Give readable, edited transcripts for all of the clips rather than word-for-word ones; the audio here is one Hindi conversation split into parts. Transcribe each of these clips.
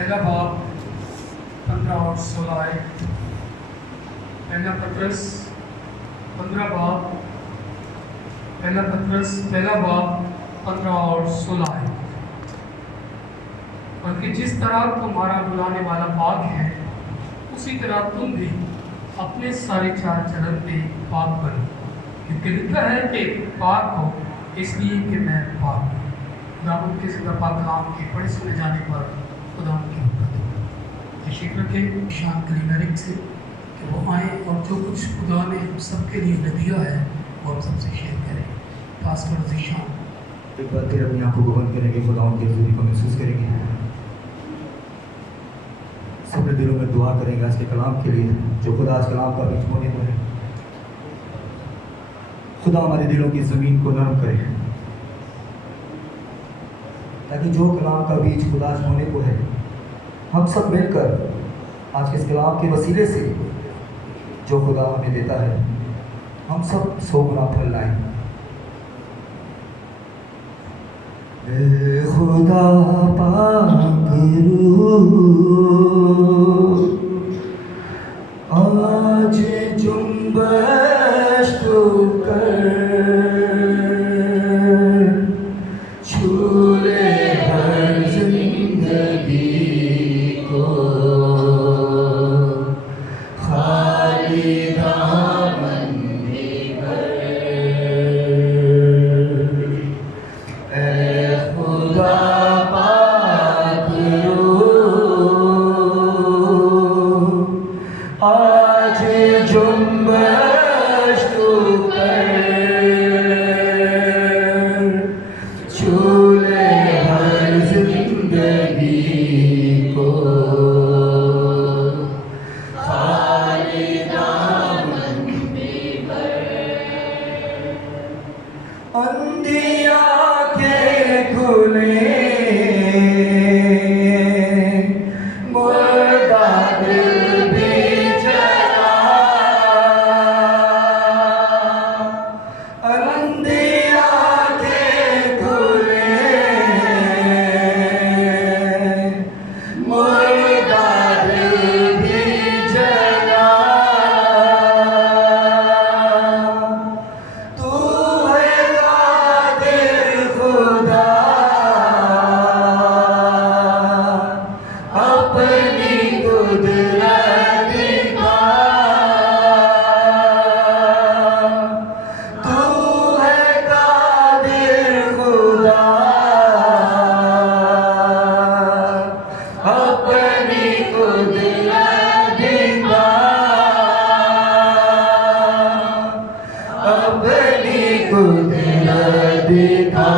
पहला बाब 15 और 16 आयत। पहला पत्रस 15 बाब, पहला पत्रस पहला बाब 15 और 16 आयत। बल्कि जिस तरह तुम्हारा बुलाने वाला पाक है, उसी तरह तुम भी अपने सारे चाल चलन पे पाक बनो, क्योंकि लिखा है कि पाक हो इसलिए कि मैं पाक हूँ। खुदावंद के ज़िंदा पाक कलाम के पढ़े सुने जाने पर खुदावंद की हुक्म तशरीफ़ रखें शान कलीनरिक से कि वो आए और जो कुछ खुदा ने हम सबके लिए दिया है वो हम सबसे शेयर करें। पास्टर ज़ीशान एक बार फिर अपनी आंखों को बंद करेंगे, खुदावंद की हज़ूरी को महसूस करेंगे, सबने दिलों में दुआ करेंगे आज के कलाम के लिए जो खुदा आज कलाम का बीच होने को है। खुदा हमारे दिलों की ज़मीन को नरम करे ताकि जो कलाम का बीज खुदा आज होने को है, हम सब मिलकर आज के इस कलाम के वसीले से जो खुदा हमें देता है हम सब 100 गुना फल लाएं। खुदा पाक रूह आज जुम्बश तो कर, छू ले हर जिंदगी को, खाली दामन भी भर। ए खुदा पाक रूह आज जुम्बश तू कर, छू ले हर जिंदगी को, खाली दामन भी भर। अंधी आंखें खुले, मुर्दा दिल भी जला, अंधी आंखें खुले, मुर्दा दिल भी जला। तू है कादिर खुदा, अपनी कुदरत दिखा। तू है कादिर खुदा, अपनी कुदरत दिखा, अपनी कुदरत दिखा।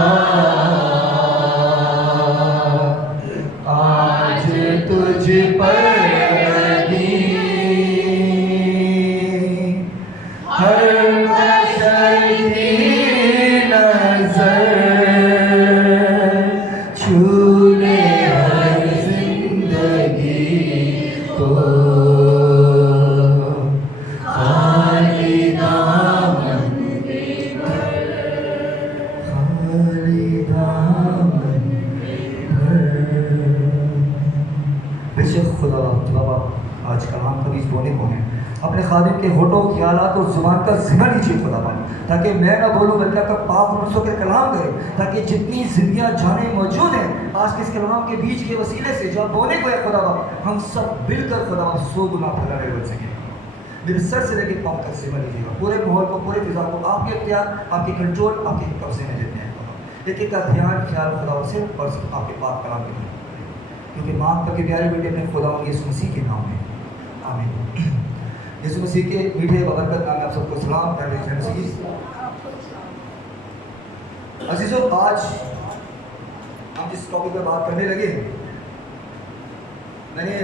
आज तुझ पर लगी हर बशर की नजर, छू ले हर जिंदगी को, खाली दामन भी भर, खाली दामन भी भर। बेशक खुदा जब आप आज कलाम का बीज बोने को हैं, अपने खादिम के होठों, ख्यालात और जुबान का जिम्मा लीजिए खुदा पाक, ताकि मैं ना बोलूँ बल्कि आपका पाक रूह के कलाम करे, ताकि जितनी जिंदगियाँ जाने मौजूद हैं आज के इस कलाम के बीज के वसीले से जो आप बोने को है खुदा पाक, हम सब मिलकर खुदा पाक 100 गुना फलाने बन सकें। मेरे सर से लेकर पाँव तक जिम्मा लीजिएगा, पूरे माहौल को, पूरे फिजा को आपके इख्तियार, आपके कंट्रोल, आपके कब्जे में देते हैं। एक एक का ध्यान ख्याल खुदा से और आपके पाक कलाम के लिए, क्योंकि माँ के प्यारे बेटे अपने खुदा यीशु मसीह के नाम में, आमीन। यीशु मसीह के मीठे बबरकत नाम में आप सबको सलाम कर रहे हैं। अजीजों, आज हम जिस टॉपिक पर बात करने लगे, मैंने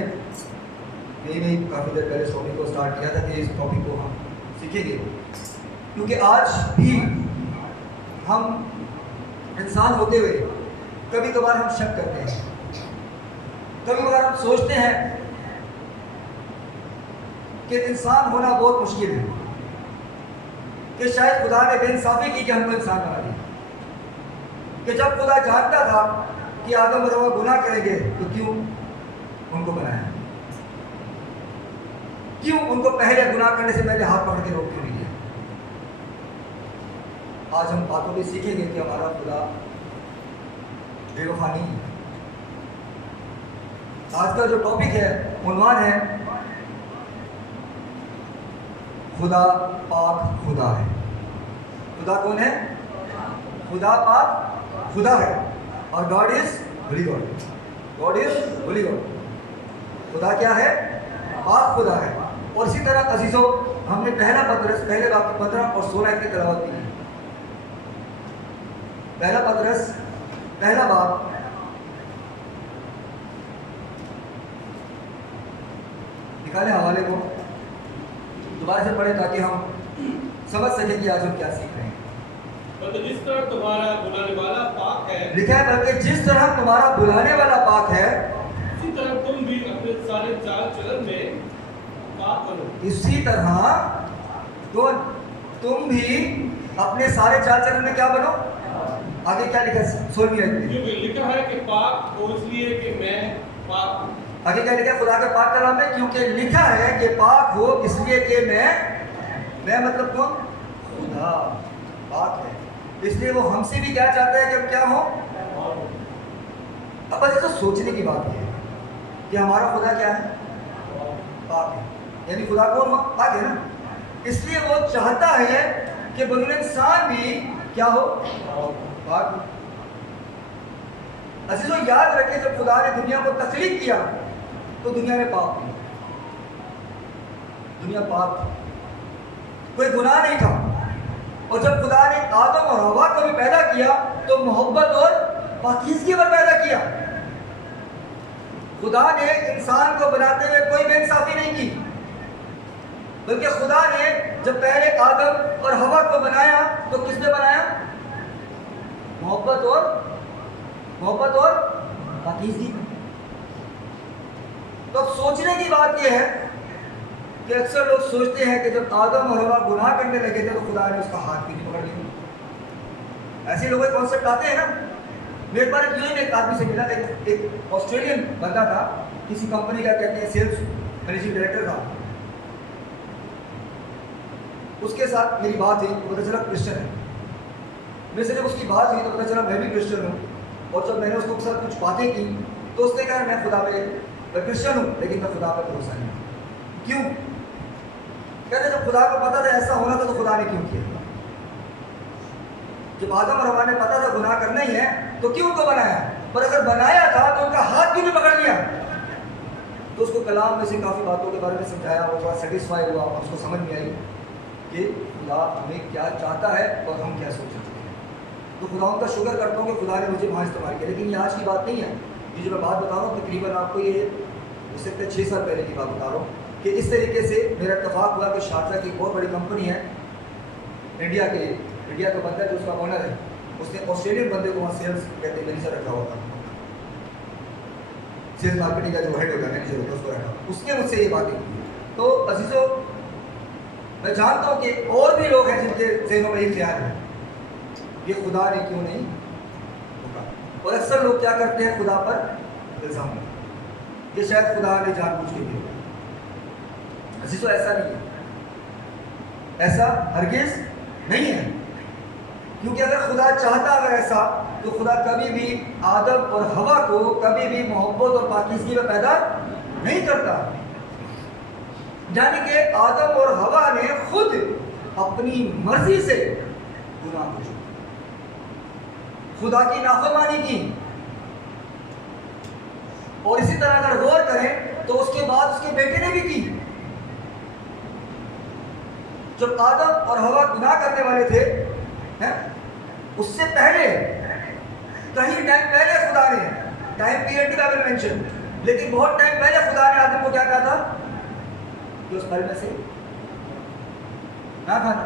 यही काफ़ी देर पहले इस टॉपिक को स्टार्ट किया था कि इस टॉपिक को हम सीखेंगे, क्योंकि आज भी हम इंसान होते हुए कभी कभार हम शक करते हैं, कभी कभार हम सोचते हैं कि इंसान होना बहुत मुश्किल है, कि शायद खुदा ने बेइंसाफी की कि हमको इंसान बना दिया, कि जब खुदा जानता था कि आदम और हवा गुनाह करेंगे तो क्यों उनको बनाया? क्यों उनको पहले गुनाह करने से पहले हाथ पकड़ के रोक क्यों नहीं दिया? आज हम बातों में सीखेंगे कि हमारा खुदा बेवफा नहीं है। आज का जो टॉपिक है, उन्वान है, खुदा पाक खुदा है। खुदा कौन है? खुदा पाक खुदा है। और God is Holi God. God is Holi God. खुदा क्या है? पाक खुदा है। और इसी तरह अजीजों, हमने पहला पतरस पहले बाब 15 और 16 की तलावत की। पहला पतरस पहला बाब निकाले हवाले को, दोबारा से पढ़े ताकि हम समझ सकें कि आज हम क्या सीख रहे हैं। तो जिस तरह तुम्हारा बुलाने वाला पाक है, लिखा है बल्कि जिस तरह तुम्हारा बुलाने वाला पाक है, उसी तरह तुम भी अपने सारे चाल चलन में पाक बनो। इसी तरह तो तुम भी अपने सारे चाल चलन में क्या बनो? आगे क्या लिखा है? 16वीं आयत में क्योंकि लिखा है कि पाक हो इसलिए कि मैं पाक हूँ। आगे क्या लिखा है खुदा के पाक कलाम में? क्योंकि लिखा है कि पाक हो इसलिए कि मैं मतलब कौन? खुदा पाक है। इसलिए वो हमसे भी क्या चाहता है कि हम क्या हो? अब बस तो सोचने की बात है कि हमारा खुदा क्या है? पाक है। यानी खुदा कौन? पाक है ना। इसलिए वो चाहता है कि बनुल इंसान भी क्या हो? पाक। अजीजों याद रखें, जब खुदा ने दुनिया को तख्लीक किया तो दुनिया में पाप थी। दुनिया पाप थी, कोई गुनाह नहीं था। और जब खुदा ने आदम और हवा को भी पैदा किया तो मोहब्बत और पाकीज़गी पर पैदा किया। खुदा ने इंसान को बनाते हुए कोई बेइंसाफी नहीं की, बल्कि खुदा ने जब पहले आदम और हवा को बनाया तो किसने बनाया? मोहब्बत और पाकीज़गी। तो अब सोचने की बात यह है कि अक्सर लोग सोचते हैं कि जब आदम और हवा गुनाह करने लगे थे तो खुदा ने उसका हाथ भी नहीं पकड़ लिया। ऐसे लोगों के कॉन्सेप्ट आते हैं ना। मेरे बार एक आदमी से मिला, एक ऑस्ट्रेलियन बंदा था, किसी कंपनी का कहते हैं सेल्स मैनेजिंग डायरेक्टर था। उसके साथ मेरी बात हुई तो पता चला क्रिश्चियन है। मेरे से जब उसकी बात हुई तो पता चला मैं भी क्रिश्चियन हूँ। और जब मैंने उसको साथ कुछ बातें की तो उसने कहा मैं खुदा पे, मैं क्रिश्चियन हूँ लेकिन मैं खुदा पे भरोसा नहीं। क्यों? कहते जब खुदा को पता था ऐसा होना था तो खुदा ने क्यों किया? जब आदम और हवा ने पता था गुनाह करना ही है तो क्यों उनको बनाया? पर अगर बनाया था तो उनका हाथ क्यों नहीं पकड़ लिया? तो उसको कलाम में से काफ़ी बातों के बारे में समझाया, वो थोड़ा सेटिस्फाई हुआ, उसको समझ में आई कि खुदा हमें क्या चाहता है और हम क्या सोच सकते हैं। तो खुदा उनका शुक्र करता हूँ कि खुदा ने मुझे वहाँ इस्तेमाल किया। लेकिन ये आज की बात नहीं है। ये जो मैं बात बता रहा हूँ तकरीबन आपको ये हो सकता है 6 साल पहले की बात बता रहा हूँ कि इस तरीके से मेरा इत्तेफाक हुआ कि शारजा की एक बहुत बड़ी कंपनी है इंडिया का बंदा जो उसका ओनर है, उसने ऑस्ट्रेलियन बंदे को वहाँ सेल्स कहते मैनेजर रखा हुआ था। सेल्स मार्केटिंग का जो हेड होता है, मैनेजर होता है, उसको रखा। उसने मुझसे ये बातें की। तो अजीजों, मैं जानता हूँ कि और भी लोग हैं जिनके ज़हनों में ये ख्याल है ये खुदा ने क्यों नहीं होगा। और अक्सर लोग क्या करते हैं? खुदा पर इल्ज़ाम लगाते, ये शायद खुदा ने जानबूझ के किया। अजीजों ऐसा नहीं है, ऐसा हरगिज़ नहीं है। क्योंकि अगर खुदा चाहता अगर ऐसा तो खुदा कभी भी आदम और हवा को कभी भी मोहब्बत और पाकीज़गी में पैदा नहीं करता। यानी कि आदम और हवा ने खुद अपनी मर्जी से गुनाह किया, खुदा की नाफरमानी की। और इसी तरह अगर गौर करें तो उसके बाद उसके बेटे ने भी की। जब आदम और हवा गुनाह करने वाले थे हैं, उससे पहले कहीं टाइम पहले खुदा ने, टाइम पीरियड की बाइबल मेंशन, लेकिन बहुत टाइम पहले खुदा ने आदम को क्या कहा था कि उस फल में से ना खाना।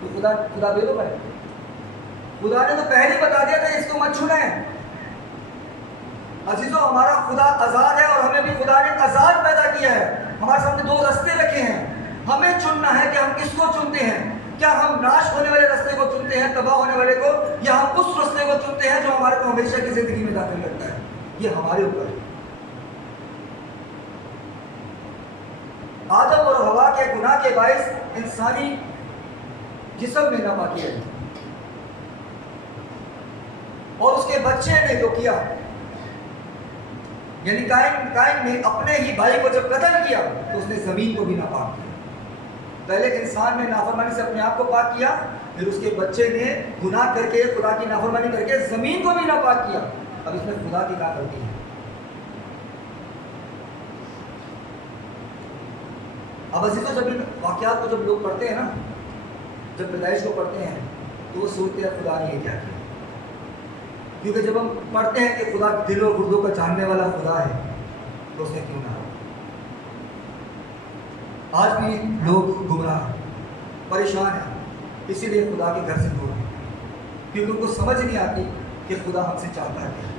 तो खुदा बेवकूफ है। खुदा ने तो पहले ही बता दिया था इसको मत छूना है। अजीजों, हमारा खुदा आजाद है और हमें भी खुदा ने आजाद पैदा किया है। हमारे सामने 2 रास्ते रखे हैं, हमें चुनना है कि हम किसको चुनते हैं। क्या हम नाश होने वाले रास्ते को चुनते हैं, तबाह होने वाले को, या हम उस रास्ते को चुनते हैं जो हमारे को हमेशा की जिंदगी में दाखिल करता है? ये हमारे ऊपर है। आदम और हवा के गुनाह के बायस इंसानी जिस्म में नापाकी आई और उसके बच्चे ने जो किया, यानी काइन ने अपने ही भाई को जब कत्ल किया तो उसने जमीन को भी नापाक किया। पहले इंसान ने नाफरमानी से अपने आप को पाक किया, फिर उसके बच्चे ने गुनाह करके खुदा की नाफरमानी करके जमीन को भी नापाक किया। अब इसमें खुदा की क्या गलती है? अब अजीजों, जब इन वाक़यात को जब लोग पढ़ते हैं ना, जब पैदाइश को पढ़ते हैं तो वो सोचते हैं खुदा ने ये क्या किया। क्योंकि जब हम पढ़ते हैं कि खुदा दिल और गुर्दों का जानने वाला खुदा है तो उसने क्यों ना। आज भी लोग गुमराह परेशान हैं, इसीलिए खुदा के घर से दूर हैं, क्योंकि उनको समझ नहीं आती कि खुदा हमसे चाहता है क्या।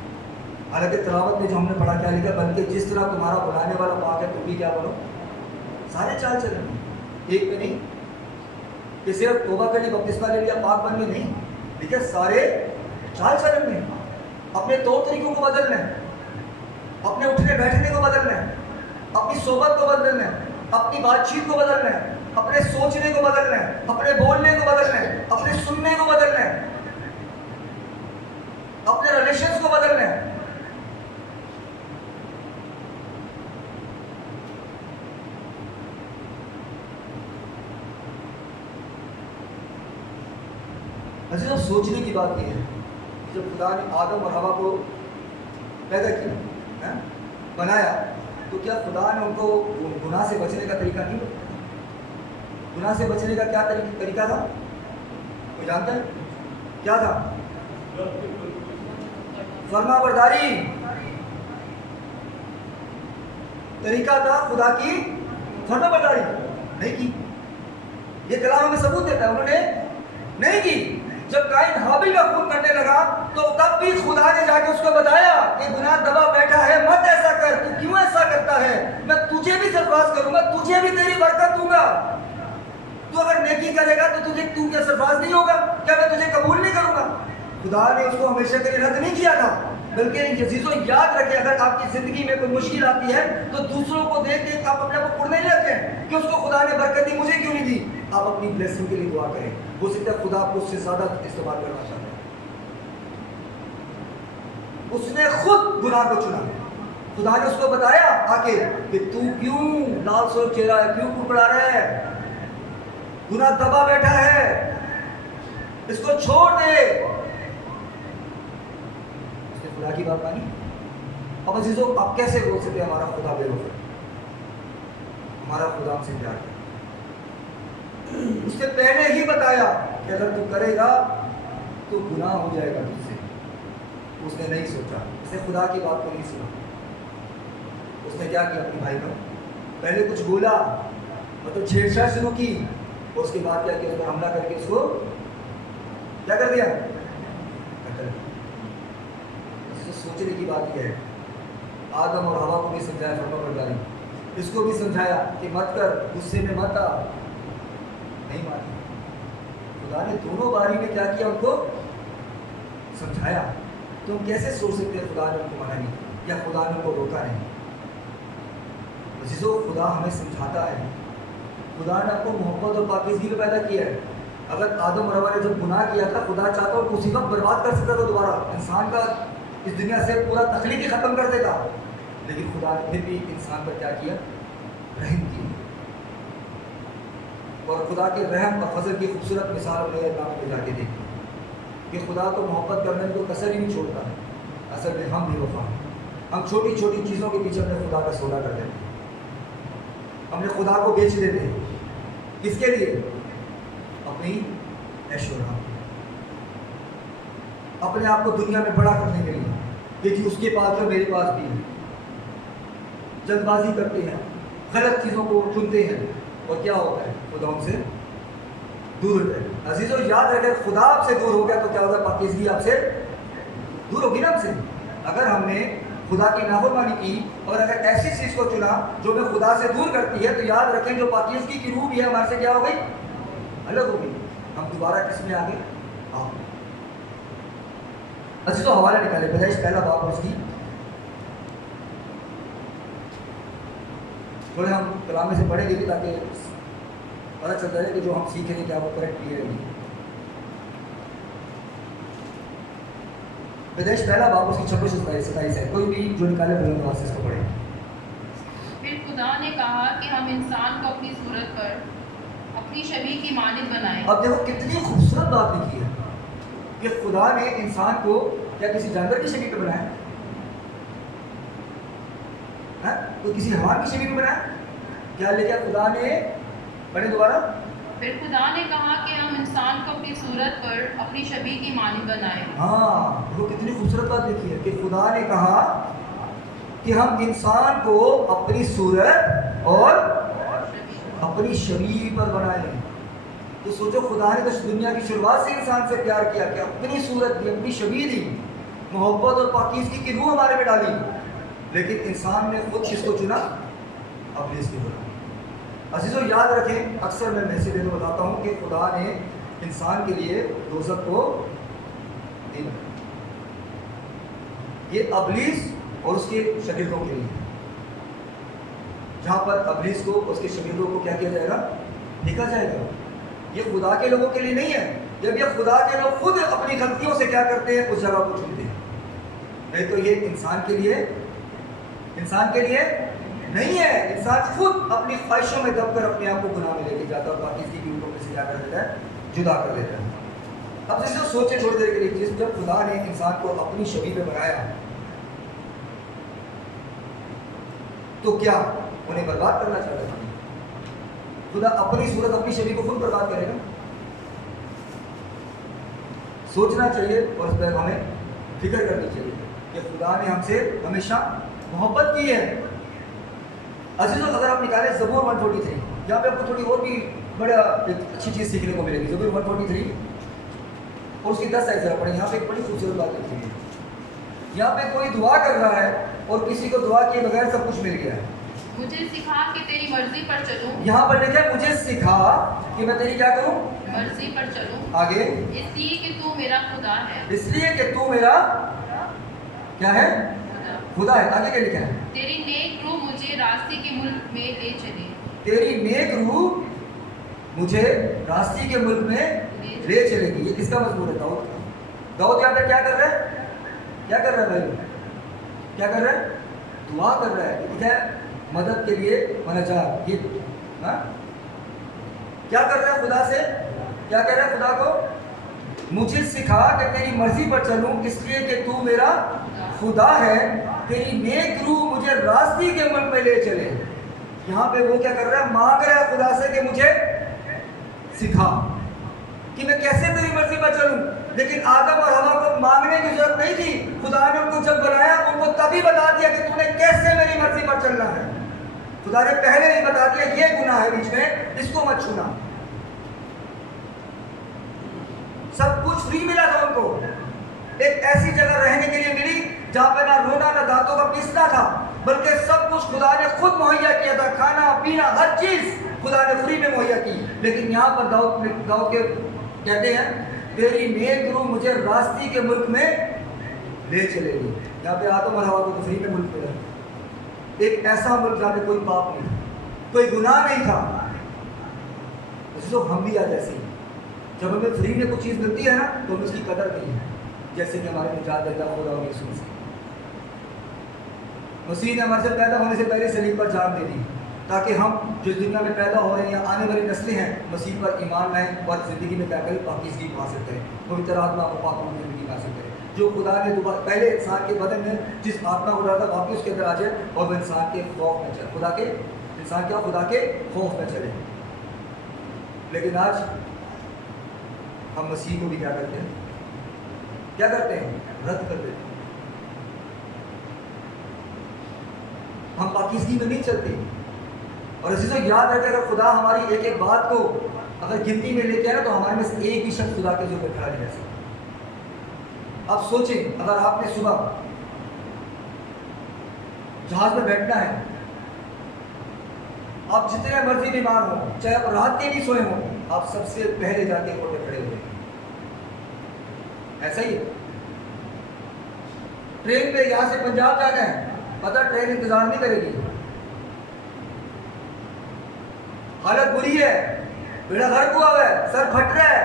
हालांकि तिलावत में जो हमने पढ़ा क्या लिखा, बल्कि जिस तरह तुम्हारा बुलाने वाला पाक है तुम भी क्या बोलो, सारे चाल चलन में, एक में नहीं कि सिर्फ तौबा कर ली, बपतिस्मा ले लिया, पाक बन में नहीं, लेकिन सारे चाल चलन में। अपने तौर तरीकों को बदलना है, अपने उठने बैठने को बदलना है, अपनी सोबत को बदलना है, अपनी बातचीत को बदलना है, अपने सोचने को बदलना है, अपने बोलने को बदलना है, अपने सुनने को बदलना है, अपने रिलेशंस को बदलना है। अजीज़ों, सोचने की बात यह है, जब खुदा ने आदम और हवा को पैदा किया, बनाया, तो क्या खुदा ने उनको गुनाह से बचने का तरीका नहीं बताया? गुनाह से बचने का क्या तरीका था? कोई जानता है क्या था? फरमाबरदारी तरीका था खुदा की फरमाबरदारी। नहीं की, ये कलाम हमें सबूत देता है, उन्होंने नहीं की। जब काइन हाबिल का खून करने लगा तो तब भी खुदा ने जाके उसको बताया कि गुनाह दबा बैठा है, मत ऐसा कर, तू क्यों ऐसा करता है, मैं तुझे भी सरफराज करूंगा, तुझे भी तेरी बरकत दूंगा। तू अगर नेकी करेगा तो तू क्या सरफराज नहीं होगा? क्या मैं तुझे कबूल नहीं करूंगा? खुदा ने उसको हमेशा के लिए रद्द नहीं किया था, बल्कि अजीजों याद रखें, अगर आपकी जिंदगी में कोई मुश्किल आती है तो दूसरों को देख के आप अपने आप को पुरने नहीं रखें कि उसको खुदा ने बरकत दी, मुझे क्यों नहीं दी। आप अपनी ब्लेसिंग के लिए दुआ करें, हो सकता है खुदा आपको उससे ज्यादा इस्तेमाल करना चाहता है। उसने खुद गुनाह को चुना, खुदा ने उसको बताया आके कि तू क्यों लाल सोच चेहरा है, क्यों कुकड़ा रहा है, गुनाह दबा बैठा है, इसको छोड़ दे। उसने खुदा की बात मानी। अब अजीजों, आप कैसे बोल सकते हैं हमारा खुदा बेवफा, हमारा खुदा हमसे प्यार करता? उसने पहले ही बताया कि अगर तू करेगा तो गुनाह हो जाएगा तुझसे। उसने नहीं सोचा, उसने खुदा की बात को नहीं सुना। उसने क्या किया? अपने भाई को पहले कुछ बोला, मतलब छेड़छाड़ शुरू की, और उसके बाद क्या किया? उस पर हमला करके उसको क्या कर दिया? कत्ल। सोचने की बात यह है, आदम और हवा को भी समझाया फरमाबरदारी, इसको भी समझाया कि मत कर, गुस्से में मत आ, नहीं मानी। खुदा ने दोनों बारी में क्या किया? उनको समझाया। तो हम कैसे सोच सकते हैं खुदा ने उनको मना नहीं या खुदा ने उनको रोका नहीं? अजीजों, खुदा हमें समझाता है। खुदा ने आपको मोहब्बत और पाकीज़गी में पैदा किया है। अगर आदम और हवा ने जब गुनाह किया था, खुदा चाहता और उसी वक्त बर्बाद कर सकता था, दोबारा इंसान का इस दुनिया से पूरा तख्लीक ही खत्म कर देता, लेकिन खुदा ने फिर भी इंसान पर क्या किया? रहम किया। और खुदा के रहम और फजल की खूबसूरत मिसाल उन्हें में जाके देखी कि खुदा तो मोहब्बत करने में कोई कसर ही नहीं छोड़ता है। असल में हम बेवफा हैं, हम छोटी छोटी चीज़ों के पीछे अपने खुदा का सौदा कर देते हैं, हमने खुदा को बेच देते हैं। किसके लिए? अपनी ऐशोरा, अपने आप को दुनिया में बड़ा करने के लिए, क्योंकि उसके पास जो मेरे पास भी है। जल्दबाजी करते हैं, गलत चीज़ों को चुनते हैं, और क्या होता है? खुदा हमसे दूर होता है। अजीजों, याद रखें, खुदा आपसे दूर हो गया तो क्या होगा? पाकीज़गी आपसे दूर होगी ना हमसे। अगर हमने खुदा की नाफरमानी की और अगर ऐसी चीज़ को चुना जो हमें खुदा से दूर करती है, तो याद रखें जो पाकीज़गी की रूह भी है हमारे से क्या हो गई? अलग हो गई। हम दोबारा किस में आ गए? आओ अजीजों, हवाला निकाले पैदाइश पहला बाब और उसकी थोड़े हम कलाम में से पढ़ेंगे भी ताकि पता चलता है कि जो हम सीख रहे हैं क्या वो करेक्ट भी है नहीं। विदेश पहला बाप उसकी 26-27 है, कोई भी जो निकाले बुलंद आवाज से इसको पढ़े। फिर खुदा ने कहा कि हम इंसान को अपनी सूरत पर अपनी छवि की मानद बनाएं। अब देखो कितनी खूबसूरत बात लिखी है कि खुदा ने इंसान को क्या किसी जानवर की छवि पे बनाया है? तो किसी हैवान की छवि पे बनाया? क्या लिखा खुदा ने? पढ़े दोबारा। फिर खुदा ने कहा कि हम इंसान को अपनी सूरत पर अपनी छवि की मानद बनाएं। हाँ, देखो कितनी खूबसूरत बात लिखी है कि खुदा ने कहा कि हम इंसान को अपनी सूरत और अपनी छवि पर बनाए। तो सोचो, खुदा ने तो दुनिया की शुरुआत से इंसान से प्यार किया कि अपनी सूरत दी, अपनी छवि दी, मोहब्बत और पाकीज़गी की रूह हमारे में डाली, लेकिन इंसान ने खुद किसको चुना? अपने इसकी बोला। अजीजों याद रखें, अक्सर मैं मैसेज देने बताता हूँ कि खुदा ने इंसान के लिए दोज़ख को दिया, ये अबलीस और उसके शागिर्दों के लिए, जहाँ पर अबलीस को उसके शागिर्दों को क्या किया जाएगा? फेंका जाएगा। ये खुदा के लोगों के लिए नहीं है। जब ये खुदा के लोग खुद अपनी गलतियों से क्या करते हैं? उस जगह को चुनते हैं। नहीं तो ये इंसान के लिए नहीं है। इंसान खुद अपनी ख्वाहिशों में दबकर अपने आप को गुनाह में लेके जाता है और बाकी की कीमतों में से क्या कर देता है? जुदा कर देता है। अब जैसे सोचे थोड़ी देर के लिए, जब खुदा ने इंसान को अपनी छवि पे बनाया तो क्या उन्हें बर्बाद करना चाहता था? खुदा अपनी सूरत अपनी छवि को खुद बर्बाद करेगा? सोचना चाहिए और इस पर हमें फिक्र करनी चाहिए कि खुदा ने हमसे हमेशा मोहब्बत की है। अजीजों, अगर आप निकालें ज़बूर 143, यहाँ पे आपको थोड़ी और भी बड़ा अच्छी चीज़ सीखने को मिलेगी। ज़बूर 143 और उसकी 10 आयत पढ़ें। यहाँ पे एक बड़ी खूबसूरत बात लिखी है। यहाँ पे कोई दुआ कर रहा है और किसी को दुआ किए बगैर सब कुछ मिल गया है। मुझे सिखा कि तेरी मर्जी पर चलूं। यहाँ पर लिखा है मुझे सिखा कि मैं तेरी क्या करूं? मर्जी पर चलूं। आगे, इसलिए कि तू मेरा खुदा है। इसलिए कि तू मेरा क्या है? खुदा है। आगे क्या लिखा है? तेरी नेक रूह मुझे रास्ते के मुल्क में ले चले। तेरी नेक रूह मुझे रास्ते के मुल्क में ले चलेगी। ये किसका मजबूर है? दाऊद का। दाऊद यहाँ पे क्या कर रहा है? क्या कर रहा है भाई? क्या कर रहा है? दुआ कर रहा है। ठीक है, मदद के लिए मनाजात। ये हाँ, क्या कर रहा है खुदा से? क्या कह रहा है खुदा को? मुझे सिखा कि तेरी मर्जी पर चलूं, इसलिए कि तू मेरा खुदा है। तेरी नेक रूह मुझे रास्ते के मुल्क में ले चले। यहाँ पे वो क्या कर रहा है? मांग रहा है खुदा से कि मुझे सिखा कि मैं कैसे तेरी मर्जी पर चलूं। लेकिन आदम और हवा को मांगने की जरूरत नहीं थी। खुदा ने उनको जब बनाया उनको तभी बता दिया कि तूने कैसे मेरी मर्जी पर चलना है। खुदा ने पहले ही बता दिया ये गुनाह है बीच में, इसको मत छूना। सब कुछ फ्री मिला था उनको। एक ऐसी जगह रहने के लिए मिली जहां पर ना रोना ना दांतों का पीसना था, बल्कि सब कुछ खुदा ने खुद मुहैया किया था। खाना पीना हर चीज खुदा ने फ्री में मुहैया की। लेकिन यहाँ पर दाऊद के कहते हैं तेरी नेक रूह मुझे रास्ते के मुल्क में ले चलेगी। यहाँ पे आदम और हवा को तो फ्री में मुल्क मिला, एक ऐसा मुल्क जहाँ पे कोई पाप नहीं था, कोई गुनाह नहीं था। तो हम भी आज ऐसे ही, जब हमें फ्री में कुछ चीज़ मिलती है ना तो हमें उसकी कदर नहीं है। जैसे कि हमारे निजात देता खुदा और यीशु मसीह ने हमारे से पैदा होने से पहले सलीब पर जान दे दी, ताकि हम जो दुनिया में पैदा हो रहे हैं या आने वाली नस्लें हैं मसीह पर ईमान लाएं और ज़िंदगी में क्या करें? पाकीज़गी को हासिल करें, पवित्र आत्मा को पाक ज़िंदगी हासिल करें। जो खुदा ने दोबारा पहले इंसान के बदन में जिस आत्मा को डाला था वापिस उसके अंदर आ जाए और वह इंसान के खौफ में चले। खुदा के खौफ में चले। लेकिन आज हम मसीह को भी क्या करते हैं? रद्द कर देते हैं। हम पाकीज़गी में नहीं चलते। और इसी से याद रखें, अगर खुदा हमारी एक एक बात को अगर गिनती में लेके आए ना तो हमारे में से एक भी शख्स खुदा के ज़रूर खड़ा नहीं रह सकता। अब सोचें, अगर आपने सुबह जहाज में बैठना है, आप जितने मर्जी बीमार हो, चाहे आप रात के भी सोए हो, आप सबसे पहले जाके रोड पे खड़े हुए। ऐसा ही है। ट्रेन पे यहाँ से पंजाब जाना है, पता ट्रेन इंतजार नहीं करेगी। हालत बुरी है, बेड़ा गर्क हुआ हुआ है, सर फट रहा है,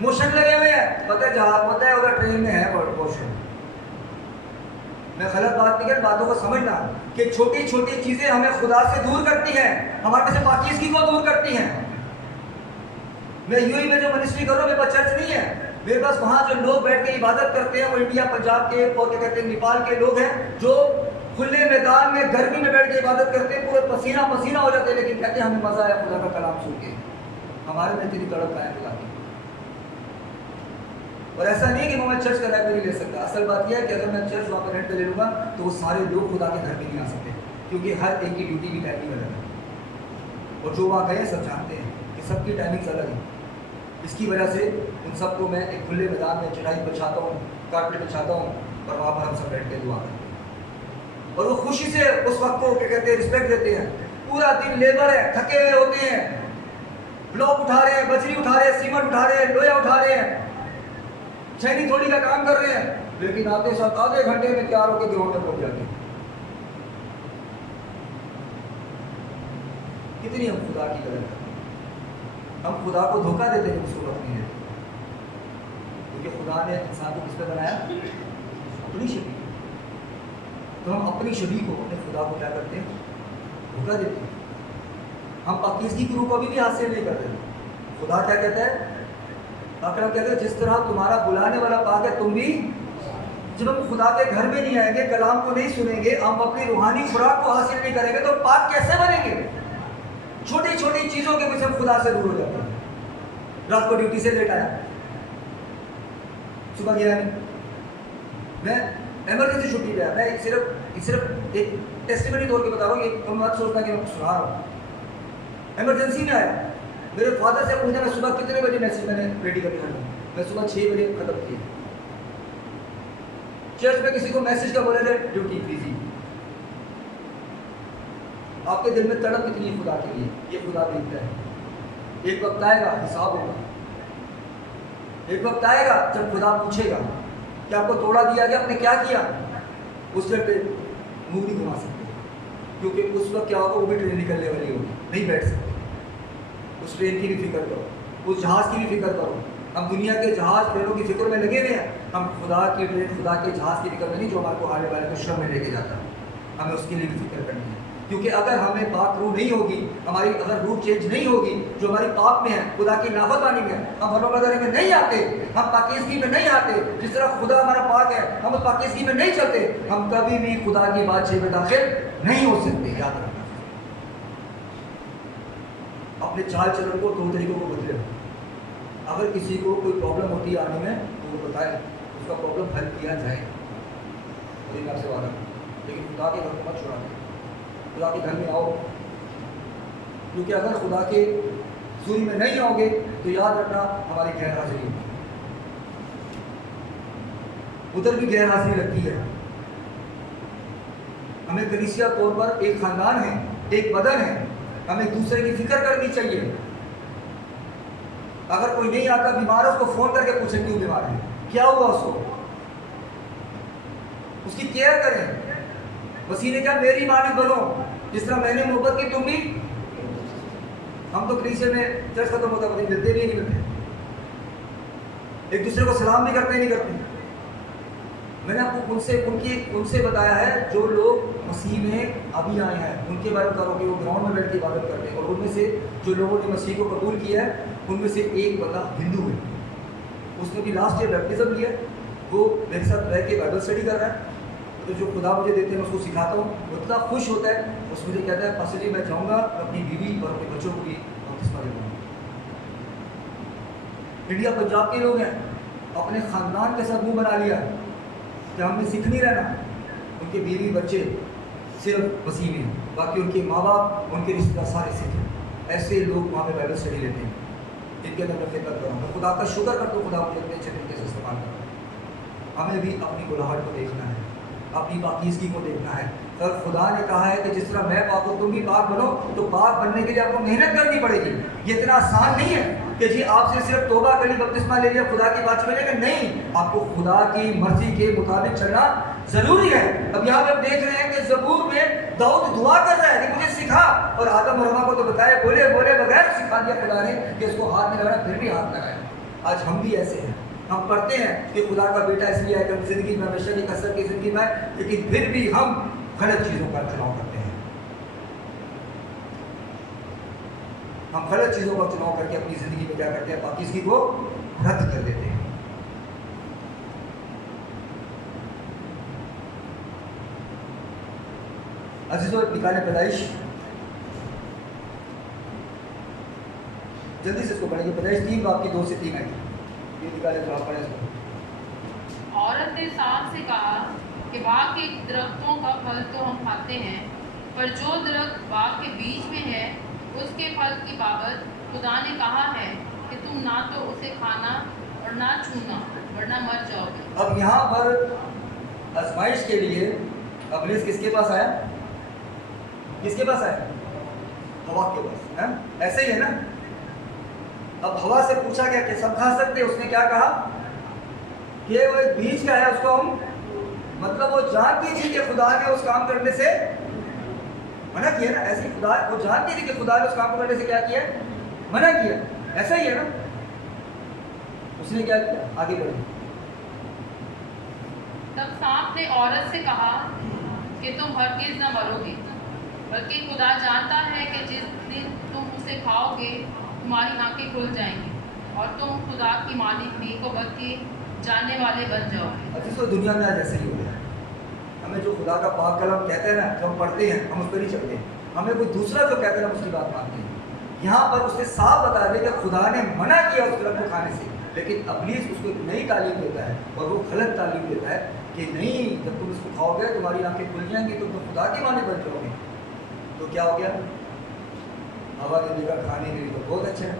मोशन लगे हुए हैं। पता है जहां पता है अगर ट्रेन में है मोशन। मैं गलत बात नहीं कर, बातों को समझना कि छोटी छोटी चीजें हमें खुदा से दूर करती हैं, हमारे से पाकीज़गी को दूर करती हैं। मैं यूएई में जो मिनिस्ट्री कर रहा हूँ, मेरे पास चर्च नहीं है, मेरे पास वहाँ जो लोग बैठ के इबादत करते हैं वो इंडिया पंजाब के और क्या कहते हैं नेपाल के लोग हैं जो खुले मैदान में गर्मी में बैठ के इबादत करते हैं, पूरे पसीना पसीना हो जाते हैं, लेकिन कहते हैं हमें मजा आया खुदा का कलाम सुन के। हमारे में इतनी तड़प है खुदा की। और ऐसा नहीं कि मैं चर्च का रेंट नहीं ले सकता। असल बात यह है कि अगर मैं चर्च वहाँ पर रेंट पे ले लूँगा तो वो सारे लोग खुदा के घर में नहीं आ सकते, क्योंकि हर एक की ड्यूटी की टाइमिंग अलग है और जो वहाँ गए सब जानते हैं कि सबकी टाइमिंग अलग है। इसकी वजह से उन सबको मैं एक खुले मैदान में चटाई बिछाता हूँ, कारपेट बिछाता हूँ और वहाँ पर हम सब बैठ के दुआ करते हैं और वो खुशी से उस वक्त को क्या कहते हैं रिस्पेक्ट देते हैं। पूरा दिन लेबर है, थके हुए होते हैं, ब्लॉक उठा रहे हैं, बजरी उठा रहे हैं, सीमेंट उठा रहे हैं, लोया उठा रहे हैं, छैनी थोड़ी का काम कर रहे हैं, लेकिन आते साथ आधे घंटे में तैयार होकर ग्राउंड में पहुंच जाते हैं। कितनी हम खुदा की कदर करते हैं, हम खुदा को धोखा देते हैं, उसको वक्त नहीं देते, क्योंकि खुदा ने इंसान को किस पे बनाया? अपनी शबीह। तो हम अपनी शबीह को, अपने खुदा को क्या करते हैं? धोखा देते हैं। हम पाकीज़गी की रूह को भी हासिल नहीं कर रहे। खुदा क्या कहता है? अकरम कहते हैं जिस तरह तुम्हारा बुलाने वाला पाक है, तुम भी जब हम खुदा के घर में नहीं आएंगे, कलाम को नहीं सुनेंगे, हम अपनी रूहानी खुराक को हासिल नहीं करेंगे तो पाक कैसे बनेंगे? छोटी छोटी चीजों के पीछे हम खुदा से दूर हो जाते हैं। रात को ड्यूटी से लेट आया, सुबह गया नहीं, मैं इमरजेंसी छुट्टी पे आया, मैं सिर्फ एक टेस्टिमनी तौर पे बता रहा हूँ, ये तुम मत सोचना कि मैं सुना रहा हूँ। इमरजेंसी में आया, मेरे फादर से पूछा मैं सुबह कितने बजे मैसेज मैंने रेडी करके रखा, मैं सुबह 6 बजे खत्म किया। चर्च में किसी को मैसेज का बोले थे ड्यूटी बिजी। आपके दिल में तड़प कितनी है खुदा के लिए, ये खुदा देखता है। एक वक्त आएगा हिसाब होगा, एक वक्त आएगा जब खुदा पूछेगा कि आपको तोड़ा दिया गया, आपने क्या किया? उस जगह पे मुंह नहीं घुमा सकते, क्योंकि उस वक्त क्या होगा, वो भी ट्रेन निकलने वाली होगी, नहीं बैठ सकते। उस ट्रेन की भी फिक्र करो, उस जहाज़ की भी फिक्र करो। हम दुनिया के जहाज़ ट्रेनों की फिक्र में लगे हुए हैं, हम खुदा की ट्रेन, खुदा के जहाज़ की फिक्र में नहीं, जो हमारे को आने वाले को श्रम में लेके जाता है। हमें उसके लिए भी फिक्र करनी है, क्योंकि अगर हमें पाक रूह नहीं होगी, हमारी अगर रूह चेंज नहीं होगी, जो हमारी पाप में है, खुदा की नाफरमानी में, हम फरमाबरदारी में नहीं आते, हम पाकीज़गी में नहीं आते, जिस तरह खुदा हमारा पाक है, हम उस पाकीज़गी में नहीं चलते, हम कभी भी खुदा की बादशाही में दाखिल नहीं हो सकते। याद रखना, अपने चाल चलन को 2 तरीकों को बदले। अगर किसी को कोई प्रॉब्लम होती है आने में तो वो बताए, उसका प्रॉब्लम हल किया जाए, तो आपसे वादा। लेकिन खुदा के घर को मत छुड़ा दे, खुदा के घर में आओ, क्योंकि अगर खुदा के हुजूरी में नहीं आओगे तो याद रखना हमारी गैर हाजिरी होगी, उधर भी गैर हाजिरी लगती है। हमें कलीसिया तौर पर एक खानदान है, एक बदन है, हमें एक दूसरे की फिक्र करनी चाहिए। अगर कोई नहीं आता, बीमार है, उसको फोन करके पूछे क्यों बीमार है, क्या हुआ उसको, उसकी केयर करें। मसीह ने कहा मेरी मालिक बनो, जिस तरह मैंने मोहब्बत की तुम भी। हम तो कलीसिया में चर्च खत्म होता है, मिलते भी नहीं मिलते, एक दूसरे को सलाम भी करते नहीं करते। मैंने आपको उनसे बताया है जो लोग मसीह में अभी आए हैं, उनके बारे में करो कि वो ग्राउंड में बैठ के इबादत करते हैं, और उनमें से जो लोगों ने मसीह को कबूल किया है उनमें से एक बंदा हिंदू है, उसने भी लास्ट ईयर बैप्टिज्म लिया, वो मेरे साथ रह के बाइबल स्टडी कर रहा है। तो जो खुदा मुझे देते हैं मैं उसको सिखाता हूँ, वो इतना खुश होता है, उस मुझे कहता है पास्टर जी मैं चाहूँगा अपनी बीवी और अपने बच्चों को भी बपतिस्मा देना। इंडिया पंजाब के लोग हैं, अपने ख़ानदान के साथ मुँह बना लिया कि हमें सिख नहीं रहना, उनके बीवी बच्चे सिर्फ मसीह में, बाकी उनके माँ बाप, उनके रिश्तेदार सारे सिख हैं। ऐसे लोग वहाँ पे बाइबल स्टडी लेते हैं, इनके अंदर मैं फिक्र करूँ, मैं खुदा का शुक्र करता हूँ, खुदा मुझे इतने अच्छे तरीके से इस्तेमाल कर रहा है। हमें भी अपनी गुलाहट को देखना है, अपनी पाकीज़गी को देखना है। और खुदा ने कहा है कि जिस तरह मैं पाक हूँ तुम भी पाक बनो, तो पाक बनने के लिए आपको मेहनत करनी पड़ेगी। ये इतना आसान नहीं है कि जी आपसे सिर्फ तौबा कर ली, बपतिस्मा ले लिया, खुदा की बात मिलेगा, नहीं, आपको खुदा की मर्जी के मुताबिक चलना ज़रूरी है। अब यहाँ पे आप देख रहे हैं कि ज़बूर में दाऊद दुआ कर रहा है कि मुझे सिखा, और आदम और हवा को तो बताया, बोले बोले बगैर सिखा दिया खुदा ने कि इसको हाथ में लगाना, फिर भी हाथ लगाया। आज हम भी ऐसे हैं, हम पढ़ते हैं कि खुदा का बेटा इसलिए है कि जिंदगी में हमेशा की कसरत की जिंदगी में, लेकिन फिर भी हम गलत चीजों का चुनाव करते हैं। हम गलत चीजों का चुनाव करके अपनी जिंदगी में क्या करते हैं, पाकीज़गी को रद्द कर देते हैं। अजीजों, निकाले पैदाइश, जल्दी से इसको पढ़ेंगे। पैदाइश 3 बाब की 2 से 3 आई, ये निकाले तो आप पढ़ें इसको। औरत ने सांप से कहा कि बाग के दरख्तों का फल तो हम खाते हैं, पर जो दरख्त बाग के बीच में है उसके फल की बाबत खुदा ने कहा है कि तुम ना तो उसे खाना और ना छूना, वरना मर जाओगे। अब यहाँ पर आजमाइश के लिए इब्लीस किसके पास आया? किसके पास आया? हवा के पास, है? ऐसे ही है ना। अब हवा से पूछा गया कि सब खा सकते हैं, उसने क्या कहा कि वो एक बीज का है, उसको हम, मतलब वो जानती थी कि खुदा ने उस काम करने से मना किया ना। ऐसे ही खुदा, वो जानती थी कि खुदा ने उस काम को करने से क्या किया, मना किया। ऐसा ही है ना। उसने क्या किया, आगे बढ़े। तब सांप ने औरत से कहा कि तुम हरगिज न मरोगे, बल्कि खुदा जानता है कि जिस दिन तुम उसे खाओगे तुम्हारी आंखें खुल जाएंगी और तुम खुदा की मालिक नेक और बद के जानने वाले बन जाओगे। अच्छा, तो दुनिया में आज ऐसे ही हो गया। हमें जो खुदा का पाक कलाम कहते हैं ना, जो हम पढ़ते हैं, हम उस पर ही चलते हैं। हमें कोई दूसरा जो कहते हैं हम उसकी बात मानते हैं। यहाँ पर उसने साफ बता दिया कि खुदा ने मना किया उस दरख्त को खाने से, लेकिन इब्लीस उसको एक नई तालीम देता है, और वो गलत तालीम देता है कि नहीं, जब तुम इसको खाओगे तुम्हारी आंखें खुल जाएंगी, तुम तो खुदा के मालिक बन जाओगे। तो क्या हो गया, हवा ने देखा खाने के लिए तो बहुत अच्छा है,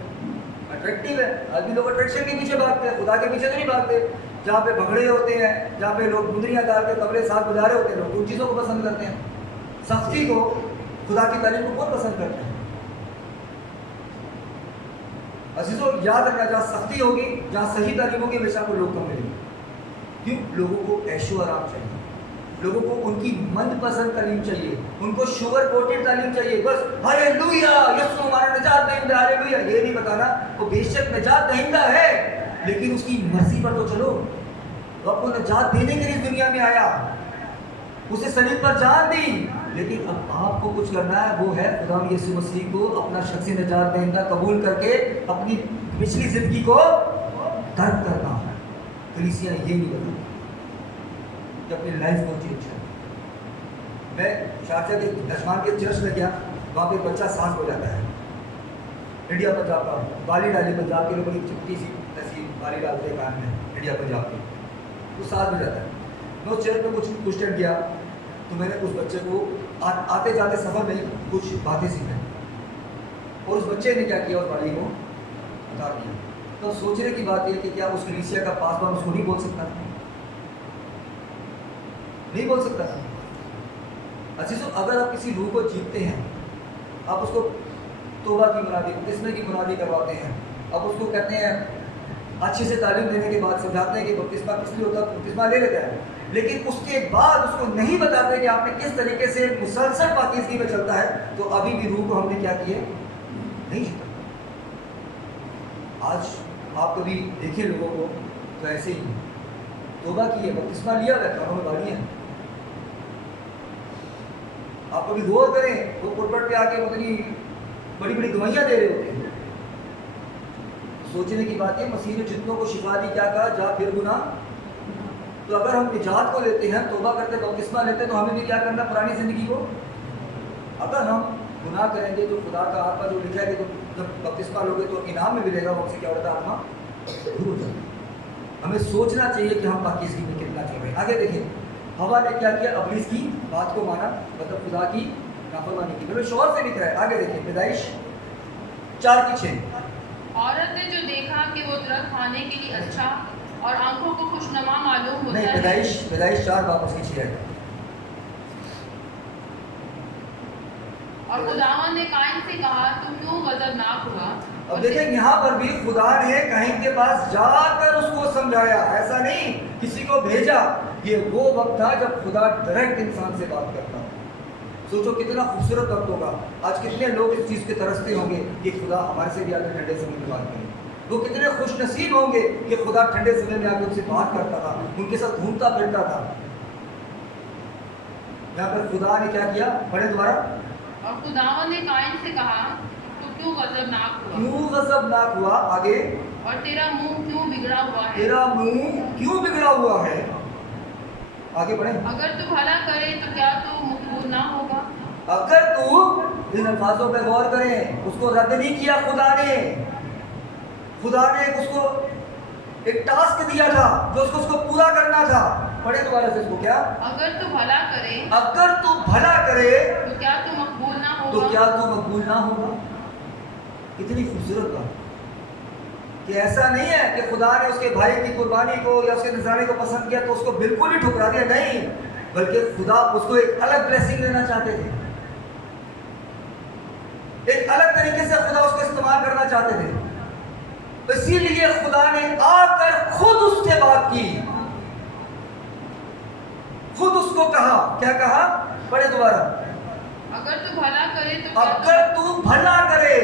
अट्रैक्टिव है। आज भी लोग अट्रैक्शन के पीछे भागते हैं, खुदा के पीछे तो नहीं भागते। जहाँ पे भगड़े होते हैं, जहाँ पे लोग मुंदरियाँ डाल के कपड़े साथ बजा रहे होते हैं, लोग उन चीज़ों को पसंद करते हैं। सख्ती को, खुदा की तालीम को बहुत पसंद करते हैं। अजीजों, याद रखना, जहाँ सख्ती होगी, जहाँ सही तालीम होगी, हमेशा को लोग कम मिलेंगे। क्यों? लोगों को ऐशो आराम चाहिए, लोगों को उनकी मनपसंद तालीम चाहिए, उनको शुगर कोटेड तालीम चाहिए। बस हालेलुया, यीशु हमारा निजात दहिंदा, हालेलुया, ये नहीं बताना वो बेशक निजात दहिंदा है, लेकिन उसकी मर्जी पर तो चलो। वो आपको निजात देने के लिए दुनिया में आया, उसे सलीब पर जान दी, लेकिन अब आपको कुछ करना है, वो है खुदा यीशु मसीह को अपना शख्सी निजात दहिंदा कबूल करके अपनी पिछली जिंदगी को तर्क करना है। कलीसिया ये नहीं बताती कि अपनी लाइफ को चेंज कर। मैं शारजा के दशमान के चर्च में गया, वहाँ पे बच्चा सांस हो जाता है, इंडिया पंजाब का, बाली डाली पंजाब के लिए बड़ी चिपटी सी ऐसी बाली डालते हैं कान में, इंडिया पंजाब के, तो सांस हो जाता है। मैं उस चर्च में कुछ टाइम गया, तो मैंने उस बच्चे को आते जाते सफ़र में कुछ बातें सीखी, और उस बच्चे ने क्या किया, उस बाली को उतार दिया। तो सोचने की बात यह कि क्या उस कलीसिया का पासवान उसको नहीं बोल सकता था? नहीं बोल सकता था। अजीजों, अगर आप किसी रूह को जीतते हैं, आप उसको तौबा की मुनादी, बपतिस्मे की मुनादी करवाते हैं, अब उसको कहते हैं, अच्छे से तालीम देने के बाद समझाते हैं कि बपतिस्मा किस लिए होता है, बपतिस्मा ले लेता है, लेकिन उसके बाद उसको नहीं बताते कि आपने किस तरीके से मुसलसल पाकीज़गी में चलता है, तो अभी भी रूह को हमने क्या किया, नहीं जीता। आज आप कभी देखें लोगों को तो ऐसे ही तौबा की है, बपतिस्मा लिया है, कानों में बाली है। आप कभी गौर करें, वो पुटपट पे आके उतनी बड़ी बड़ी गवाहियां दे रहे होते हैं। सोचने की बात है, मसीह ने जितनों को शिफा दी, क्या कहा, जा फिर गुनाह। तो अगर हम निजात को लेते हैं, तौबा करते, बपतिस्मा लेते हैं, तो हमें भी क्या करना, पुरानी जिंदगी को। अगर हम गुनाह करेंगे तो खुदा का आत्मा जो लिखा है कि तुम जब बपतिस्मा लोगे तो इनाम में मिलेगा, वक्त से क्या होता है, आत्मा दूर हो जाएगी। हमें सोचना चाहिए कि हम पाकीज़गी में कितना चल रहे हैं। आगे देखिए, हवा ने क्या किया, इब्लीस की बात को माना, मतलब खुदा की नाफरमानी की। मतलब शौर से लिख रहा है। आगे देखिए, पैदाइश 4:6। औरत ने जो देखा कि वो दरख्त खाने के लिए अच्छा और आंखों को खुशनुमा मालूम होता नहीं, है। पैदाइश 4 वापस की 6 है। और खुदावन ने काइन से कहा, तुम क्यों गजबनाक हुआ? अब देखें, यहाँ पर भी खुदा ने काइन के पास जाकर उसको समझाया, ऐसा नहीं किसी को भेजा। ये वो वक्त था जब खुदा डायरेक्ट इंसान से बात करता। सोचो कितना खूबसूरत वक्त होगा। आज कितने लोग इस चीज़ के तरसते होंगे कि खुदा हमारे से भी आगे ठंडे समय में बात करे। वो कितने खुश नसीब होंगे कि खुदा ठंडे समय में आके उनसे बात करता था, उनके साथ घूमता फिरता था। यहाँ पर खुदा ने क्या किया, पढ़े दोबारा। और खुदावंद ने कायन से कहा, तो क्यों गजबनाक हुआ? क्यों गजबनाक हुआ? आगे। और तेरा मुंह क्यों बिगड़ा हुआ है? तेरा मुंह क्यों बिगड़ा हुआ है? आगे बढ़े। अगर तू भला करे तो क्या तू मकबूल ना होगा? अगर तू, इन अल्फाजों पे गौर करें, उसको रद्द नहीं किया खुदा ने। खुदा ने उसको एक टास्क दिया था जो उसको पूरा करना था। पढ़े दोबारा से इसको। क्या? अगर तू भला करे, अगर तू भला करे तो क्या तू मकबूल ना तो होगा? क्या तू मकबूल ना होगा? इतनी खूबसूरत बात कि ऐसा नहीं है कि खुदा ने उसके भाई की कुर्बानी को या उसके नजराने को पसंद किया तो उसको बिल्कुल ही ठुकरा दिया, नहीं, बल्कि खुदा उसको एक अलग ब्लेसिंग देना चाहते थे, एक अलग तरीके से खुदा उसको इस्तेमाल करना चाहते थे। तो इसीलिए खुदा ने आकर खुद उससे बात की, खुद उसको कहा। क्या कहा? पढ़े दोबारा। अगर तू भला करे तो क्या अगर तू भला करे,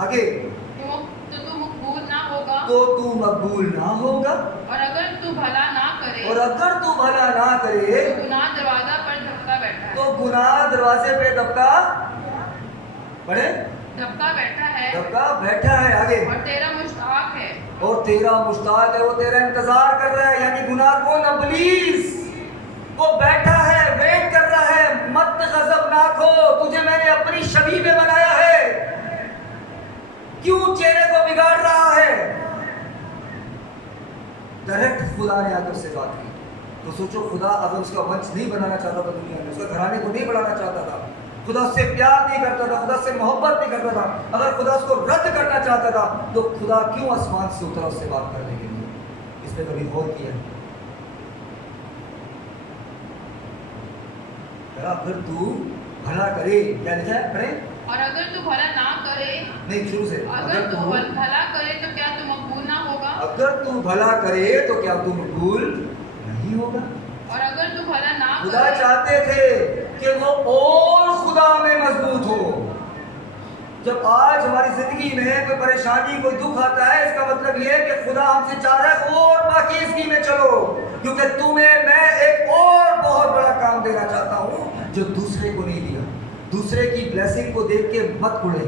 आगे, तो तू मकबूल ना होगा। तो तू मकबूल ना होगा। और अगर तू भला ना करे, और अगर तू भला ना करे तो गुनाह दरवाजा पर धक्का बैठा है। तो गुनाह दरवाजे पे दबका, पढ़े, धक्का बैठा है दबका बैठा है। आगे। और तेरा मुश्ताक है। और तेरा मुश्ताक है, वो तेरा इंतजार कर रहा है। यानी गुनाह कौन? इब्लीस। वो बैठा है, वेट कर रहा है, मत गज़बनाक हो, तुझे मैंने अपनी छवि में बनाया है, क्यों चेहरे को बिगाड़ रहा है? डायरेक्ट खुदा ने आकर उससे बात की। तो सोचो, खुदा अगर उसका वंश नहीं बनाना चाहता था दुनिया में, उसका घराने को नहीं बढ़ाना चाहता था, खुदा उससे प्यार नहीं करता था, खुदा से मोहब्बत नहीं करता था, अगर खुदा उसको रद्द करना चाहता था तो खुदा क्यों आसमान से उतरा उससे बात करने के लिए? इस पे कभी गौर किया? अगर तू भला करे, क्या लिखा है? पढ़े। और अगर तू भला ना करे, नहीं, शुरू से। अगर तू भला करे तो क्या तू मकबूल ना होगा? अगर तू भला करे तो क्या तू मकबूल नहीं होगा? और अगर तू भला ना खुदा करे, चाहते थे कि वो और खुदा में मजबूत हो। जब आज हमारी जिंदगी में कोई परेशानी, कोई दुख आता है, इसका मतलब ये है कि खुदा हमसे चाह रहा है और पाकीज़गी में चलो, क्योंकि तुम्हें मैं एक और बहुत बड़ा काम देना चाहता हूँ जो दूसरे को नहीं दिया। दूसरे की ब्लेसिंग को देख के मत उड़े,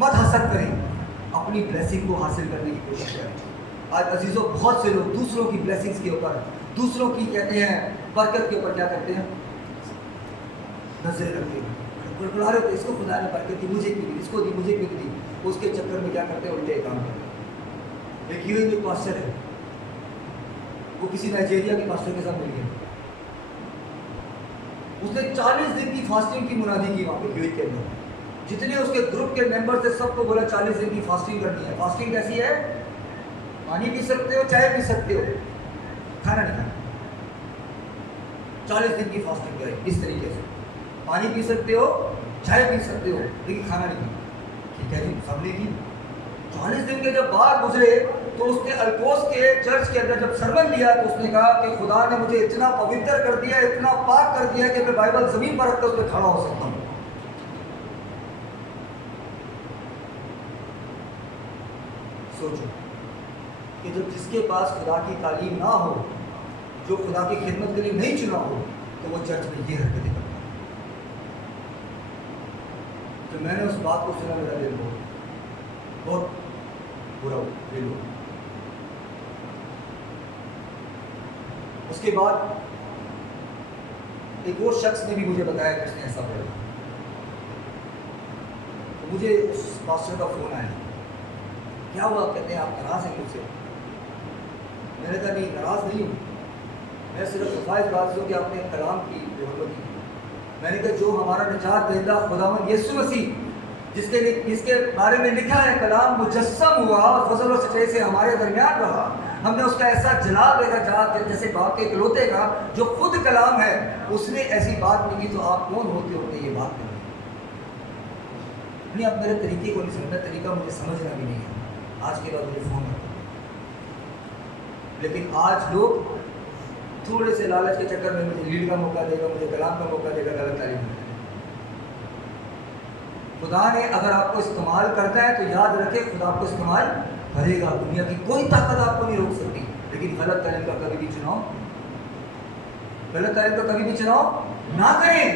मत हसद करें, अपनी ब्लेसिंग को हासिल करने की कोशिश करें। आज अजीजों, बहुत से लोग दूसरों की ब्लेसिंग्स के ऊपर, दूसरों की कहते हैं बरकत के ऊपर क्या करते हैं? नजरें रखते हैं, बुला रहे थे, इसको खुदा ने बरकत दी, मुझे क्यों दी, इसको दी, मुझे क्यों दी। उसके चक्कर में क्या करते हैं? उल्टे काम करते हैं। एक यूएई में पास्टर है, वो किसी नाइजीरिया के पास्टर के साथ मिल गया, उसने 40 दिन की फास्टिंग की मुनादी की वहाँ पे यूएई के अंदर। जितने उसके ग्रुप के मेंबर थे सबको बोला 40 दिन की फास्टिंग करनी है। फास्टिंग कैसी है? पानी पी सकते हो, चाय पी सकते हो, खाना नहीं खाना। 40 दिन की फास्टिंग करें इस तरीके से, पानी पी सकते हो, चाय पी सकते हो, लेकिन खाना नहीं खाना। ठीक है जी, सबने की। 40 दिन के जब बाद गुजरे तो उसने अल्कोस के चर्च के अंदर जब सरमन दिया तो उसने कहा कि खुदा ने मुझे इतना पवित्र कर दिया, इतना पाक कर दिया कि मैं बाइबल जमीन पर रखकर उस पर खड़ा हो सकता हूँ। सोचो कि जब जिसके पास खुदा की तालीम ना हो, जो खुदा की खिदमत के लिए नहीं चुना हो, तो वो चर्च में ये हरकतें करता है। तो मैंने उस बात को सुना, मेरा दिल बहुत बुरा दिल हो। उसके बाद एक और शख्स ने भी मुझे बताया कि उसने ऐसा बोला। तो मुझे उस पास्टर का फोन आया, क्या हुआ? कहते हैं आप नाराज हैं मुझसे। मैंने कहा नहीं, नाराज नहीं हूँ, मैं सिर्फ सफाई बात हूँ कि आपने कलाम की जरूरत की। मैंने कहा जो हमारा निजात देता खुदावंद यीशु मसीह, जिसके बारे में लिखा है कलाम मुजस्सम हुआ और फजल और सच्चाई से हमारे दरमियान रहा, हमने उसका ऐसा जलाल देखा जैसे बाप के इकलौते का जो खुद कलाम है, उसने ऐसी बात नहीं की, तो आप कौन होते ये बात करें? नहीं, अब मेरे तरीके को नहीं समझना, तरीका मुझे समझना भी नहीं है। आज के बाद मुझे फ़ोन करता, लेकिन आज लोग थोड़े से लालच के चक्कर में मुझे लीड का मौका देगा, मुझे कलाम का मौका देगा, गलत तारीफ खुदा ने अगर आपको इस्तेमाल करना है तो याद रखें खुदा आपको इस्तेमाल करेगा। दुनिया की कोई ताकत आपको नहीं रोक सकती। लेकिन गलत तालीम का कभी भी चुनाव ना करें,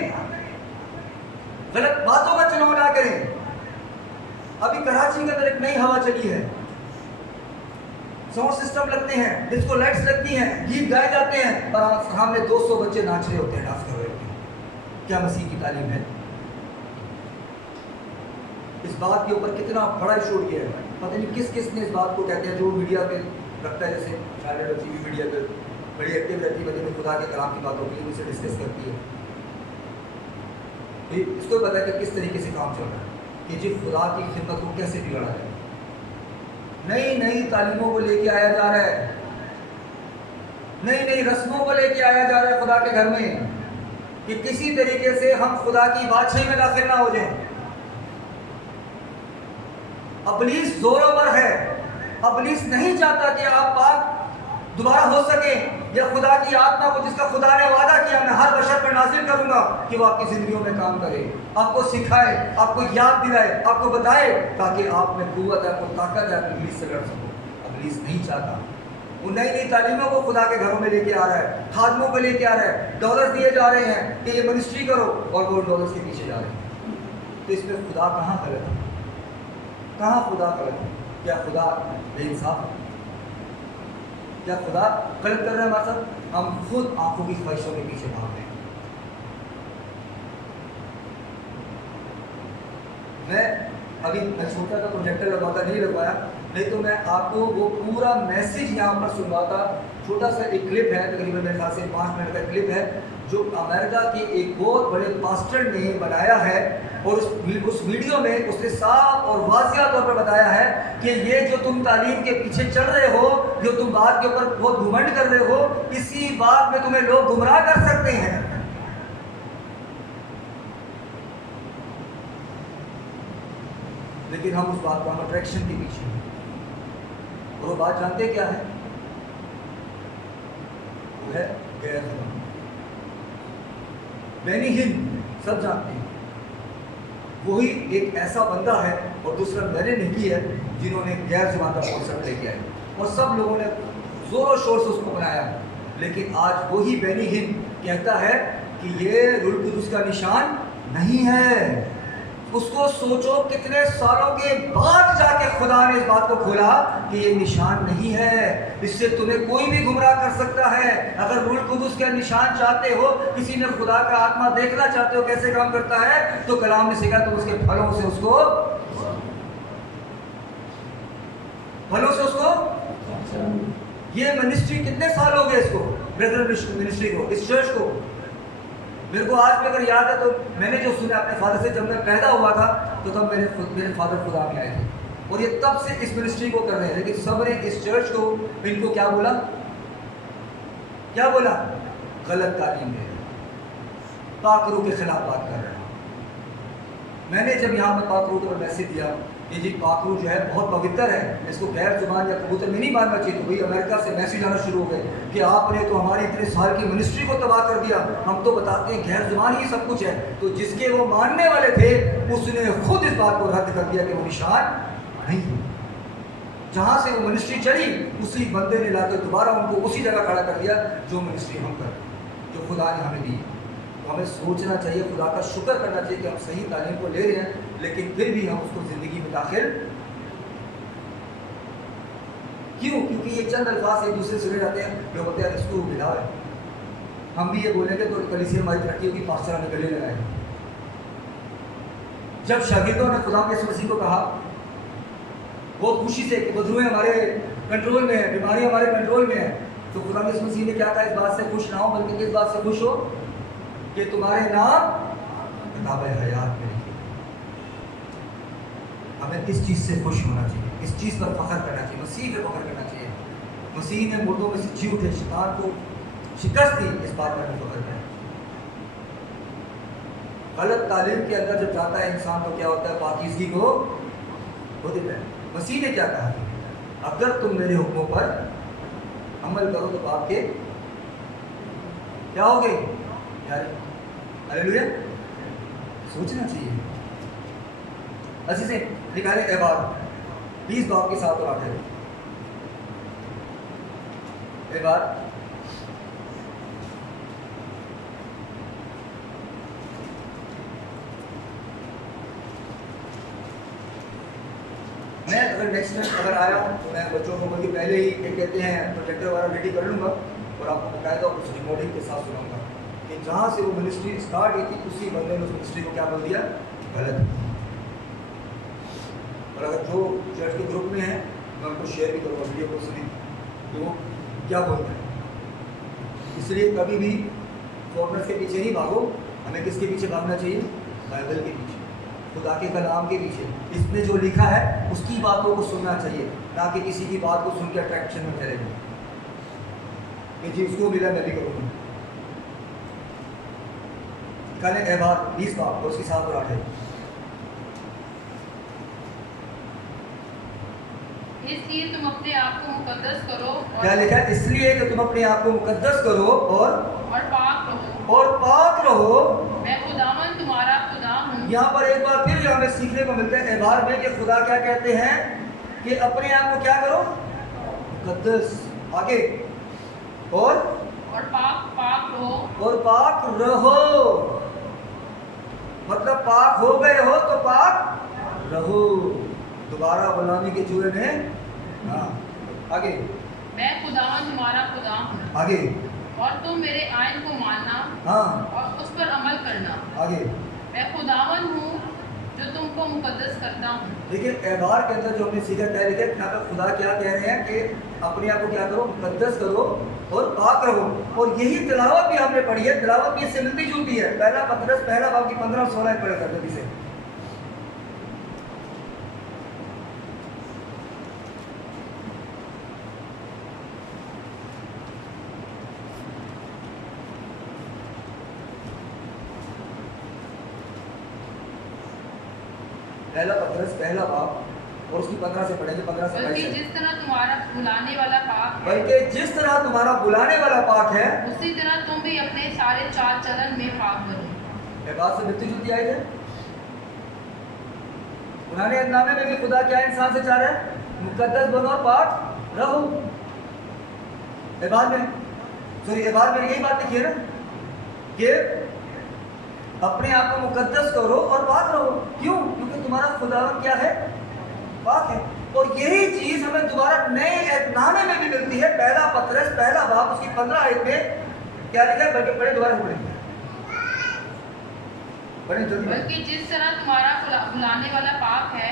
गलत बातों का चुनाव ना करें। अभी कराची के अंदर एक नई हवा चली है, साउंड सिस्टम लगते हैं, डिस्को लाइट्स लगती हैं, गीत गाए जाते हैं और सामने 200 बच्चे नाच रहे होते हैं, डांस कर रहे होते हैं। क्या मसीह की तालीम है? इस बात के ऊपर कितना बड़ा इशू किया है, पता नहीं किस किस ने इस बात को कहते हैं, जो मीडिया पे रखता है, जैसे शायद टीवी मीडिया पे बड़ी एक्टिव रहती है, में खुदा के कलाम की बातों के लिए उसे डिस्कस करती है। इसको पता है कि किस तरीके से काम चल रहा है, कि जी खुदा की खिदमत को कैसे बिगाड़ा जाए। नई नई तालीमों को लेके आया जा रहा है, नई नई रस्मों को लेके आया जा रहा है खुदा के घर में, कि किसी तरीके से हम खुदा की बादशाही में दाखिल ना हो जाएं। अबलीस जोरों पर है, अबलीस नहीं चाहता कि आप पाक दोबारा हो सके, या खुदा की आत्मा को जिसका खुदा ने वादा किया मैं हर बशर पर नाजिल करूंगा कि वो आपकी जिंदगियों में काम करे, आपको सिखाए, आपको याद दिलाए, आपको बताए, ताकि आप में कुव्वत है, आपको ताकत है, आप इब्लीस से लड़ सको। अबलीस नहीं चाहता। वो नई नई तालीमों को खुदा के घरों में लेके आ रहा है, खादमों को लेके आ रहा है, डॉलर दिए जा रहे हैं कि ये मिनिस्ट्री करो, और वो डॉलर्स के पीछे जा रहे हैं। तो इसमें खुदा कहाँ गलत है? कहाँ खुदा गलत है? क्या खुदा बेइंसाफ है? क्या खुदा गलत कर रहे हैं हमारे साथ? हम खुद आंखों की ख्वाहिशों के पीछे भाग रहे हैं। मैं सोचा था प्रोजेक्टर लगवाता, नहीं लगवाया, नहीं तो मैं आपको वो पूरा मैसेज यहाँ पर सुनवाता। छोटा सा एक क्लिप है, तकरीबन मेरे ख्याल से 5 मिनट का क्लिप है, जो अमेरिका के एक बहुत बड़े पास्टर ने बनाया है, और उस वीडियो में उसने साफ और वाज़िया तौर पर बताया है कि ये जो तुम तालीम के पीछे चल रहे हो, जो तुम बात के ऊपर बहुत घुमंड कर रहे हो, इसी बात में तुम्हें लोग गुमराह कर सकते हैं। लेकिन हम उस बात को, हम अट्रैक्शन के पीछे हैं। और वो बात जानते क्या है? वो है गैर ज़बान। बेनी हिन्न सब जानते हैं, वही एक ऐसा बंदा है, और दूसरा मैंने नहीं है, जिन्होंने गैर ज़बान का कॉन्सेप्ट लेके आए, और सब लोगों ने जोरों शोर से उसको बनाया। लेकिन आज वही बेनी हिन्न कहता है कि ये रूह कुदुस का निशान नहीं है। उसको सोचो, कितने सालों के बाद जाके खुदा ने इस बात को खोला कि ये निशान नहीं है। इससे तुम्हें कोई भी गुमराह कर सकता है। अगर रूह कुदुस का निशान चाहते हो, किसी ने खुदा का आत्मा देखना चाहते हो कैसे काम करता है, तो कलाम ने सिखाया, तो उसके फलों से उसको ये मिनिस्ट्री कितने साल हो गए इसको, ब्रदर मिनिस्ट्री को, इस चर्च को। मेरे को आज भी अगर याद है, तो मैंने जो सुना अपने फादर से, जब मैं पैदा हुआ था तो तब मेरे फादर खुदा में आए थे, और ये तब से इस मिनिस्ट्री को कर रहे हैं। लेकिन सब ने इस चर्च को, इनको क्या बोला? गलत तालीम दे रहे, पाकरू के खिलाफ बात कर रहे हैं। मैंने जब यहाँ पर पाकरू को मैसेज दिया कि जी पाकरू जो है बहुत पवित्र है, इसको गैर जुबान या कबूतर में नहीं मानना चाहिए, तो भाई अमेरिका से मैसेज आना शुरू हो गए कि आपने तो हमारी इतने साल की मिनिस्ट्री को तबाह कर दिया, हम तो बताते हैं गैर जुबान ही सब कुछ है। तो जिसके वो मानने वाले थे, उसने खुद इस बात को रद्द कर दिया कि वो निशान नहीं है। जहाँ से वो मिनिस्ट्री चली, उसी बंदे ने लाकर दोबारा उनको उसी जगह खड़ा कर दिया जो मिनिस्ट्री हम कर, जो खुदा ने हमें दी। तो हमें सोचना चाहिए, खुदा का शुक्र करना चाहिए कि हम सही तालीम को ले रहे हैं, लेकिन फिर भी हम उसको ज़िंदगी में दाखिल क्यों? क्योंकि ये चंद अल्फाज एक दूसरे से जुड़े रहते हैं, जो बोलते हैं इसको मिला है। हम भी ये बोलेंगे तो कलीसिया हमारी तरक्की होगी, पास्टर हमें गले लगाए। जब शागिर्दों ने खुदा के मसीह को कहा, वो खुशी से कि बदरुएं हमारे कंट्रोल में है, बीमारी हमारे कंट्रोल में है, तो खुदा के मसीह ने क्या कहा? इस बात से खुश ना हो, बल्कि इस बात से खुश हो कि तुम्हारे नाम किताब हयात में लिखे। हमें इस चीज़ से खुश होना चाहिए, इस चीज़ पर फख्र करना चाहिए, मसीह पर फख्र करना चाहिए। मसीह ने मुर्दों में से जी उठे, शैतान को शिकस्त दी, इस बात पर हमें फख्र करना। गलत तालीम के अंदर जब जाता है इंसान, तो क्या होता है? पाकीज़गी को खो देता है। मसीह ने क्या कहा? अगर तुम मेरे हुक्मों पर अमल करो तो आपके क्या हो गए? हालेलुया। सोचना चाहिए। अजीज़े निकाले एबार 20 बाब के 7 और 8 है। एबार मैं अगर नेक्स्ट टाइम अगर आया तो मैं बच्चों को बल्कि पहले ही एक कहते हैं प्रोजेक्टर वगैरह रेडी कर लूँगा और आपको बकायदा उस रिकॉर्डिंग के साथ सुनाऊंगा कि जहाँ से वो मिनिस्ट्री स्टार्ट हुई थी उसी बंदे ने उस मिनिस्ट्री को क्या बोल दिया, गलत। और अगर जो चर्च के ग्रुप में है मैं उनको शेयर भी करूँगा वीडियो को सुनी तो वो क्या बोलते हैं। इसलिए कभी भी फॉरनर्स के पीछे नहीं भागो, हमें किसके पीछे भागना चाहिए, बाइबल के पीछे, खुदा के कलाम के पीछे। इसमें जो लिखा है उसकी बातों को सुनना चाहिए, ना कि किसी की बात को सुन के अट्रैक्शन में चले जाए कि जी उसको मिला मैं भी करूँगा। कल एबार 20 बाब और उसके 7 और 8 है। इसलिए तुम अपने आप को मुकद्दस करो क्या लिखा है? इसलिए कि तुम अपने आप को मुकद्दस करो और पाक रहो। मैं खुदावन तुम्हारा खुदा हूँ। यहाँ पर एक बार फिर हमें सीखने को मिलता है एबार में कि खुदा क्या कहते हैं कि अपने आप को क्या करो, मुकद्दस। आगे और पाक रहो मतलब पाक हो गए हो तो पाक रहो, दोबारा बुलाने के जुए में। हाँ आगे, मैं खुदावन तुम्हारा खुदा हूँ। आगे, और तुम मेरे आयन को मानना हाँ और उस पर अमल करना। आगे, मैं खुदावन हूँ जो तुमको मुकद्दस करता हूँ। देखिए एबार के अंदर जो हमने सीखा क्या लिखा है, यहाँ पर खुदा क्या कह रहे हैं कि अपने आप को क्या करो, मुकद्दस करो और पाक रहो। और यही तिलावत भी हमने पढ़ी है, तिलावत भी इससे मिलती जुलती है। पहला पतरस पहला बाब की 15 और 16 पढ़े कर जल्दी से। पहला पतरस पहला बाब और उसकी 15 से पढ़ेंगे, 15 से बल्कि जिस तरह तुम्हारा बुलाने वाला पाक है, बल्कि जिस तरह तुम्हारा बुलाने वाला पाक है, उसी तरह तुम भी अपने सारे चाल चलन में पाक बनो। ये बात से मिलती जुलती आई है। पुराने अहदनामे में भी खुदा क्या इंसान से चाह रहा है, मुकद्दस बनो और पाक रहो। एबार में एबार में यही बात लिखी है ना कि अपने आप को मुकद्दस करो और पाक रहो। क्यों? क्योंकि तुम्हारा खुदावन क्या है, पाक है। और यही चीज हमें दोबारा नए एहदनामे में भी मिलती है। पहला पतरस पहला बाब उसकी 15 आयत में क्या लिखा है, बल्कि पढ़े दोबारा पढ़े बल्कि जिस तरह तुम्हारा बुलाने वाला पाक है,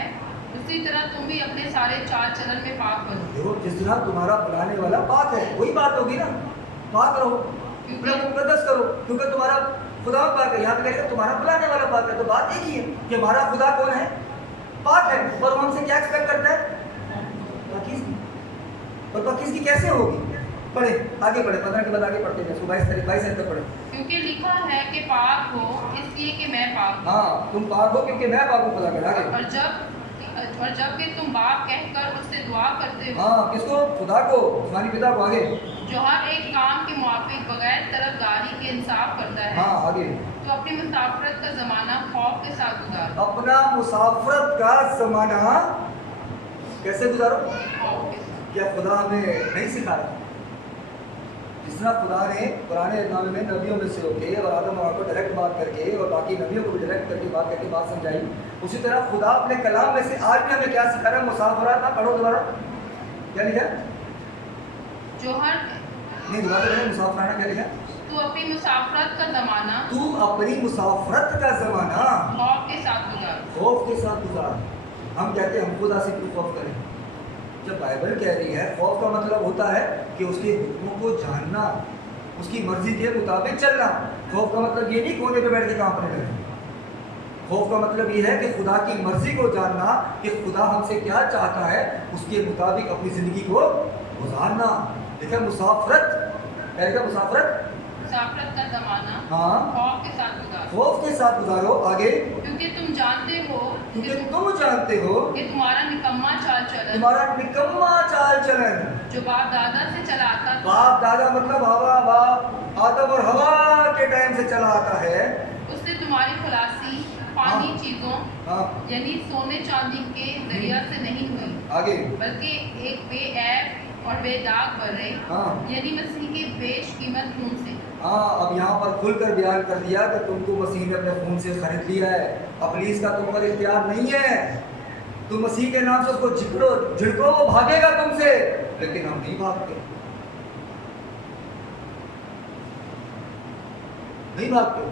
उसी तरह तुम भी अपने सारे चाल चलन में पाक बनो। देखो जिस तरह तुम्हारा बुलाने वाला पाक है, वही बात होगी ना, पाक रहो, अपने को मुकद्दस करो क्योंकि तुम्हारा खुदा पाक है। यहाँ पे कहेगा तुम्हारा बुलाने वाला पाक है, तो बात एक ही है कि हमारा खुदा कौन है, पाक है। और वो हमसे क्या एक्सपेक्ट करता है, पाकीज़गी। और पाकीज़गी कैसे होगी, पढ़े आगे पढ़े, 15 के बाद आगे पढ़ते हैं, 22 तक पढ़े। क्योंकि लिखा है कि पाक हो इसलिए कि मैं पाक हूँ। हाँ तुम पाक हो क्योंकि मैं पाक हूँ, खुदा कर आगे। और जब कि तुम बाप कहकर उससे दुआ करते हो, हाँ किसको, खुदा को, आसमानी पिता को। आगे, जो हर एक काम के मुआफिक बगैर तरफदारी के इंसाफ करता है। हाँ आगे, तो अपनी मुसाफरत का जमाना खौफ के साथ गुजारो। अपना मुसाफरत का जमाना कैसे गुजारो, खौफ के साथ। क्या खुदा हमें नहीं सिखा रहा? जिस तरह खुदा ने पुराने एहदनामे में नबियों में से होके और आदम और हव्वा को डायरेक्ट बात करके और बाकी नबियों को भी डायरेक्ट करके बात समझाई, उसी तरह खुदा अपने कलाम में से आज भी हमें क्या सिखा रहा है, मुसाफरत। ना पढ़ो दोबारा, क्या लिखा? जो हर नहीं दोबारा मुसाफराना क्या लिखा? तू अपनी मुसाफरत का जमाना, तू अपनी मुसाफरत का जमाना खौफ के साथ गुजार। खौफ के साथ गुजार। हम कहते हैं हम खुदा से क्यों खौफ करें, जब बाइबल कह रही है खौफ का मतलब होता है कि उसके हुक्मों को जानना, उसकी मर्जी के मुताबिक चलना। खौफ का मतलब ये नहीं कोने पे बैठ के काम करने लगे। खौफ का मतलब ये है कि खुदा की मर्जी को जानना कि खुदा हमसे क्या चाहता है, उसके मुताबिक अपनी जिंदगी को गुजारना। देखिए मुसाफरत, क्या मुसाफरत का जमाना हाँ खौफ के साथ गुजारो। खौफ के साथ गुजारो। आगे, क्योंकि तुम जानते हो क्योंकि तुम जानते हो कि तुम्हारा निकम्मा चाल चलन, तुम्हारा निकम्मा चाल चलन, जो बाप दादा से चला आता था, बाप दादा मतलब हवा, बाप आदम और हवा के टाइम से चला आता है, उससे तुम्हारी खलासी फानी हाँ। चीजों हाँ यानी सोने चांदी के जरिया से नहीं हुई, आगे। बल्कि एक बेऐब और बेदाग बर्रे हाँ यानी मसीह के बेशकीमत खून से। हाँ, अब यहाँ पर खुलकर बयान कर दिया कि तुमको मसीह ने अपने खून से खरीद लिया है। अबलीस का तुम पर इख्तियार नहीं है। तुम मसीह के नाम से उसको झिड़को, वो भागेगा तुमसे, लेकिन हम नहीं भागते, नहीं भागते।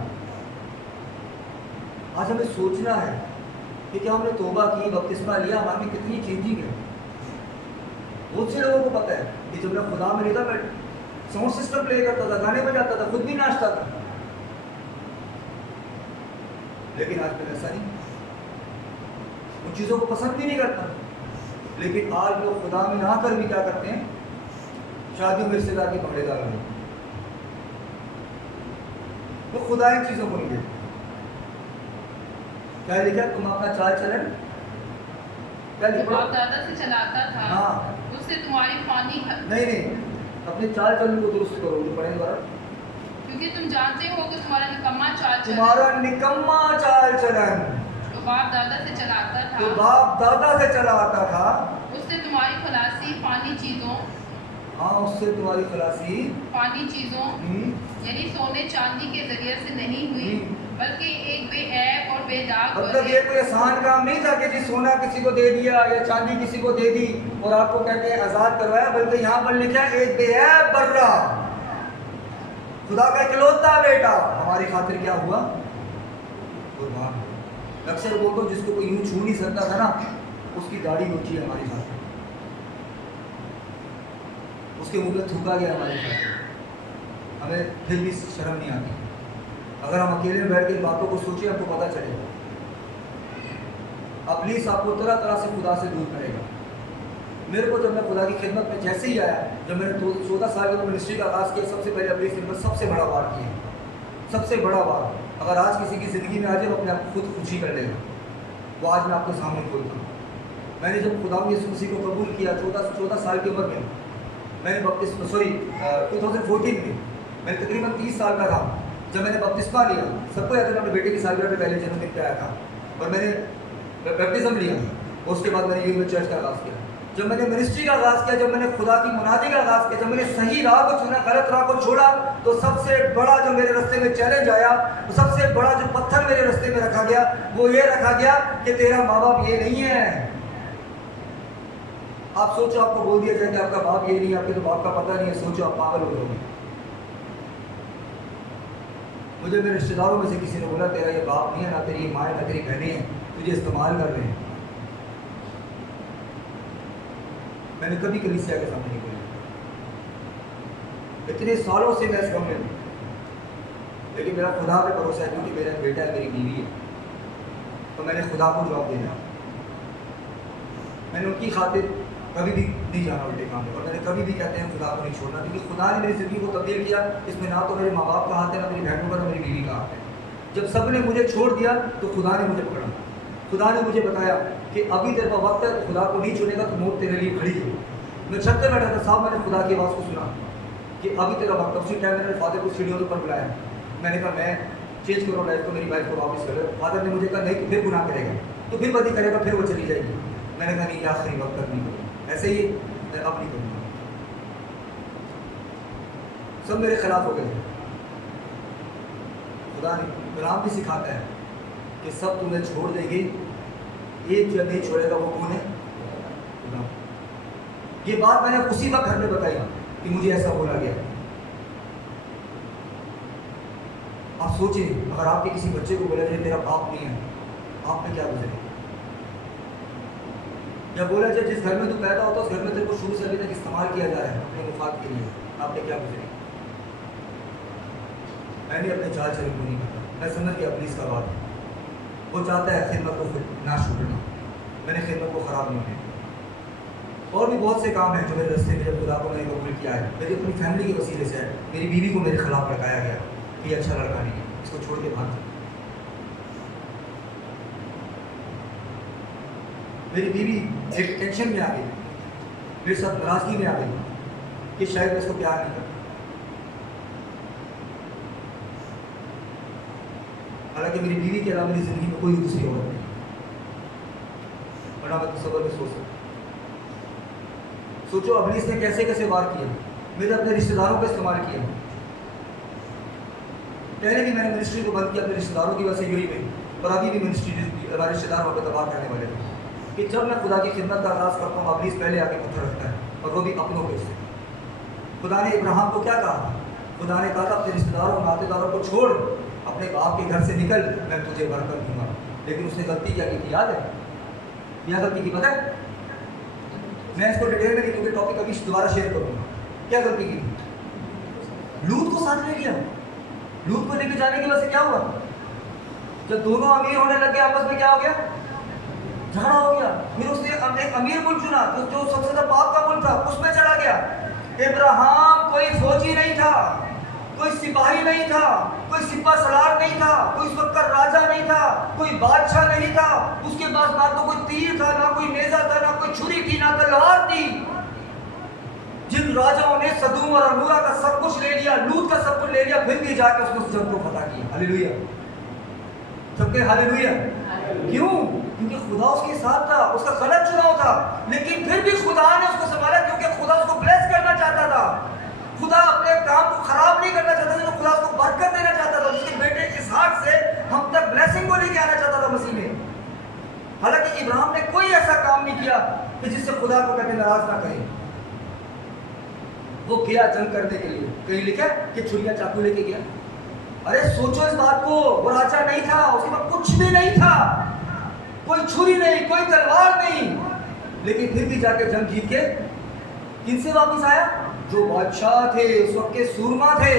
आज हमें सोचना है कि क्या हमने तौबा की, बपतिस्मा लिया, हमारी कितनी चेंजिंग है। बहुत से लोगों को पता है कि जब मैं खुदा में नहीं था, मैं साउंड सिस्टम प्ले करता था, गाने बजाता था, खुद भी नाचता था, लेकिन आज मैं ऐसा नहीं, उन चीज़ों को पसंद भी नहीं करता। लेकिन आज लोग खुदा में आकर भी क्या करते हैं, शादियों में रिश्तेदार की पकड़े डाल रहे, वो खुदा इन चीज़ों को नहीं देखते। क्या लिखा, तुम अपना चाल चलन क्या जो लिखा, बाप दादा से चलाता था हाँ उससे तुम्हारी फानी नहीं, अपने चाल चलन को दुरुस्त करो, जो पढ़े द्वारा, क्योंकि तुम जानते हो कि तुम्हारा निकम्मा चाल चलन तुम्हारा निकम्मा चाल चलन जो बाप दादा से चलाता था तो बाप दादा से चला आता था, उससे तुम्हारी खलासी फानी चीजों हाँ उससे तुम्हारी खलासी फानी चीजों यानी सोने चांदी के जरिए से नहीं हुई, बल्कि एक बेऐब और बेदाग मतलब ये कोई आसान काम नहीं था कि जी सोना किसी को दे दिया या चांदी किसी को दे दी और आपको कहते हैं आजाद करवाया, बल्कि यहाँ पर लिखा है एक बेऐब बर्रा, खुदा का इकलौता बेटा हमारी खातिर क्या हुआ, कुर्बान। अक्सर बोलते हो जिसको कोई यूं छू नहीं सकता था ना, उसकी दाढ़ी ऊंची है हमारी खातिर, उसके मुंह पे थूका गया हमारी खातिर, हमें फिर भी शर्म नहीं आती। अगर हम अकेले में बैठ के बातों को सोचें, हमको पता चलेगा। अबलीस आपको तरह तरह से खुदा से दूर करेगा। मेरे को जब मैं खुदा की खिदमत में जैसे ही आया, जब मैंने 14 साल की मिनिस्ट्री का आगाज़ किया, सबसे पहले अबलीस ने मेरे सबसे बड़ा वार किया, सबसे बड़ा वार। अगर आज किसी की ज़िंदगी में आ जाए, वो अपने आप को खुद खुशी कर लेगा, वो आज मैं आपके सामने बोलता हूँ। मैंने जब खुदा यीशु मसीह को कबूल किया 14 साल की उम्र में, मैंने 2014 में मैं तकरीबन 30 साल का था जब मैंने बपतिस्मा लिया। सबको याद है, मैं अपने बेटे की सालगिरह पे पहले जन्मदिन पे आया था और मैंने बैप्टिज्म लिया, और उसके बाद मैंने यूनिवर्सिटी चर्च का आगाज़ किया। जब मैंने मिनिस्ट्री का आगाज़ किया, जब मैंने खुदा की मुनादी का आगाज़ किया, जब मैंने सही राह को चुना, गलत राह को छोड़ा, तो सबसे बड़ा जो मेरे रास्ते में चैलेंज आया, तो सबसे बड़ा जो पत्थर मेरे रास्ते में रखा गया, वो ये रखा गया कि तेरा माँ बाप ये नहीं है। आप सोचो, आपको बोल दिया जाए कि आपका बाप ये नहीं है, आपके तो बाप का पता नहीं है, सोचो आप पागल हो जाओगे। मुझे मेरे रिश्तेदारों में से किसी ने बोला, तेरा ये बाप नहीं है, ना तेरी माँ है, ना तेरी बहनें हैं, तुझे इस्तेमाल कर रहे हैं। मैंने कभी कलीसिया के सामने नहीं बोला, इतने सालों से मैं इस गम में हूँ, लेकिन मेरा खुदा पे भरोसा है, क्योंकि मेरा बेटा है, मेरी बीवी है, तो मैंने खुदा को जवाब देना। मैंने उनकी खातिर कभी भी नहीं जाना उल्टे काम में, और मैंने कभी भी कहते हैं खुदा को नहीं छोड़ना, क्योंकि खुदा ने मेरी ज़िंदगी को तब्दील किया। इसमें ना तो मेरे माँ बाप का हाथ है, ना मेरी बहनों का, ना मेरी बीवी का हाथ है। जब सब ने मुझे छोड़ दिया तो खुदा ने मुझे पकड़ा, खुदा ने मुझे बताया कि अभी तेरे पास वक्त है, तो खुदा को नहीं छोड़ेगा तो मौत तेरे लिए खड़ी है। मैं छत पे बैठा था, साहब मैंने खुदा की आवाज़ को सुना कि अभी तेरा वक्त। उसी टाइम मैंने फादर को सीढ़ियों पर बुलाया, मैंने कहा मैं चेंज करो लाइफ को, मेरी वाइफ को वापस करो। फादर ने मुझे कहा नहीं, तो फिर गुनाह करेगा, तो फिर बदी करेगा, फिर वो चली जाएगी। मैंने कहा नहीं, आखिरी वक्त तक नहीं करूँ, ऐसे ही मैं अब नहीं करूँगा। सब मेरे खिलाफ हो गए। खुदा ने कलाम भी सिखाता है कि सब तुम्हें छोड़ देंगे, एक जो नहीं छोड़ेगा वो कौन है? खुदा। ये बात मैंने उसी वक्त घर में बताई कि मुझे ऐसा बोला गया। आप सोचिए, अगर आपके किसी बच्चे को बोला जाए तेरा बाप नहीं है, आप में क्या गुजरे? या बोला जाए जिस घर में तू पैदा होता उस घर में तेरे को शुरू से अभी तक इस्तेमाल किया जा रहा है अपने मुफाद के लिए, आप में क्या गुजरे? मैंने अपने चाल चलन को नहीं करता, मैं समझ गया पुलिस का बात। वो चाहता है खिदमत को ना छोड़ना, मैंने खिदमत को ख़राब नहीं किया। और भी बहुत से काम हैं जो मेरे रास्ते में जब खुदा को मैंने कबूल किया है, मेरी अपनी फैमिली के वसीले से है। मेरी बीवी को मेरे खिलाफ लगाया गया कि अच्छा लड़का नहीं है, इसको छोड़ के भाग। मेरी बीवी एक टेंशन में आ गई, मेरे साथ नाराज़गी में आ गई कि शायद मैं इसको प्यार नहीं करता। ताकि मेरी बीवी के अलावा मेरी ज़िंदगी में कोई दूसरी औरत नहीं, वरना मैं तसव्वुर में सोच सकता। सोचो अबलीस ने कैसे कैसे वार किया, मेरे अपने रिश्तेदारों को इस्तेमाल किया। पहले भी मैंने मिनिस्ट्री को बंद किया अपने रिश्तेदारों की वजह से यूएई में, और अभी भी मिनिस्ट्री हमारे रिश्तेदार वहाँ पर तबाह करने वाले थे कि जब मैं खुदा की खिदमत का आगाज़ करता हूँ अबलीस पहले आके पत्थर रखता है, और वो भी अपनों के से। खुदा ने इब्राहिम को क्या कहा? खुदा ने कहा था अपने रिश्तेदारों नातेदारों को छोड़, अपने बाप के घर से निकल, मैं तुझे बरकत दूंगा। लेकिन उसने गलती क्या की थी, याद है? क्या गलती की पता है? मैं इसको डिटेल में नहीं, क्योंकि टॉपिक अभी दोबारा शेयर करूंगा। क्या गलती की? लूत को साथ ले लिया। लूत को लेके जाने की वजह से क्या हुआ? जब दोनों अमीर होने लगे आपस में, क्या हो गया? झगड़ा हो गया। फिर उसने एक अमीर मुल्क चुना जो सबसे ज्यादा पाप का मुल्क था, उसमें चला गया। इब्राहिम कोई फौजी नहीं था, कोई सिपाही नहीं था, कोई सिपा सलार नहीं था, कोई उस वक्त का राजा नहीं था, कोई बादशाह नहीं था। उसके पास ना तो कोई तीर था, ना कोई नेजा था, ना कोई छुरी थी, ना तलवार थी। जिन राजाओं ने सदूम और अमूरा का सब कुछ ले लिया, लूत का सब कुछ ले लिया, फिर भी जाके उसने उस जंग को फतह किया। हालेलुया, सबके हालेलुया। क्यों? क्योंकि खुदा उसके साथ था, उसका गलत चुनाव था, लेकिन फिर भी खुदा ने उसको संभाला, क्योंकि खुदा उसको ब्लेस करना चाहता था। खुदा अपने काम को खराब नहीं करना चाहता था, तो खुदा उसको बरकत देना चाहता था। उसके बेटे इसहाक से हम तक ब्लेसिंग को लेके आना चाहता था मसीह में। हालांकि इब्राहिम ने कोई ऐसा काम नहीं किया कि जिससे खुदा को कभी नाराज ना करे। वो गया जंग करने के लिए, कहीं लिखा कि छुरियां चाकू लेके गया। अरे सोचो इस बात को, वो राजा नहीं था, उसके पास कुछ भी नहीं था, कोई छुरी नहीं, कोई तलवार नहीं, लेकिन फिर भी जाके जंग जीत के किनसे वापस आया? जो बादशाह थे उस वक्त के, सूरमा थे,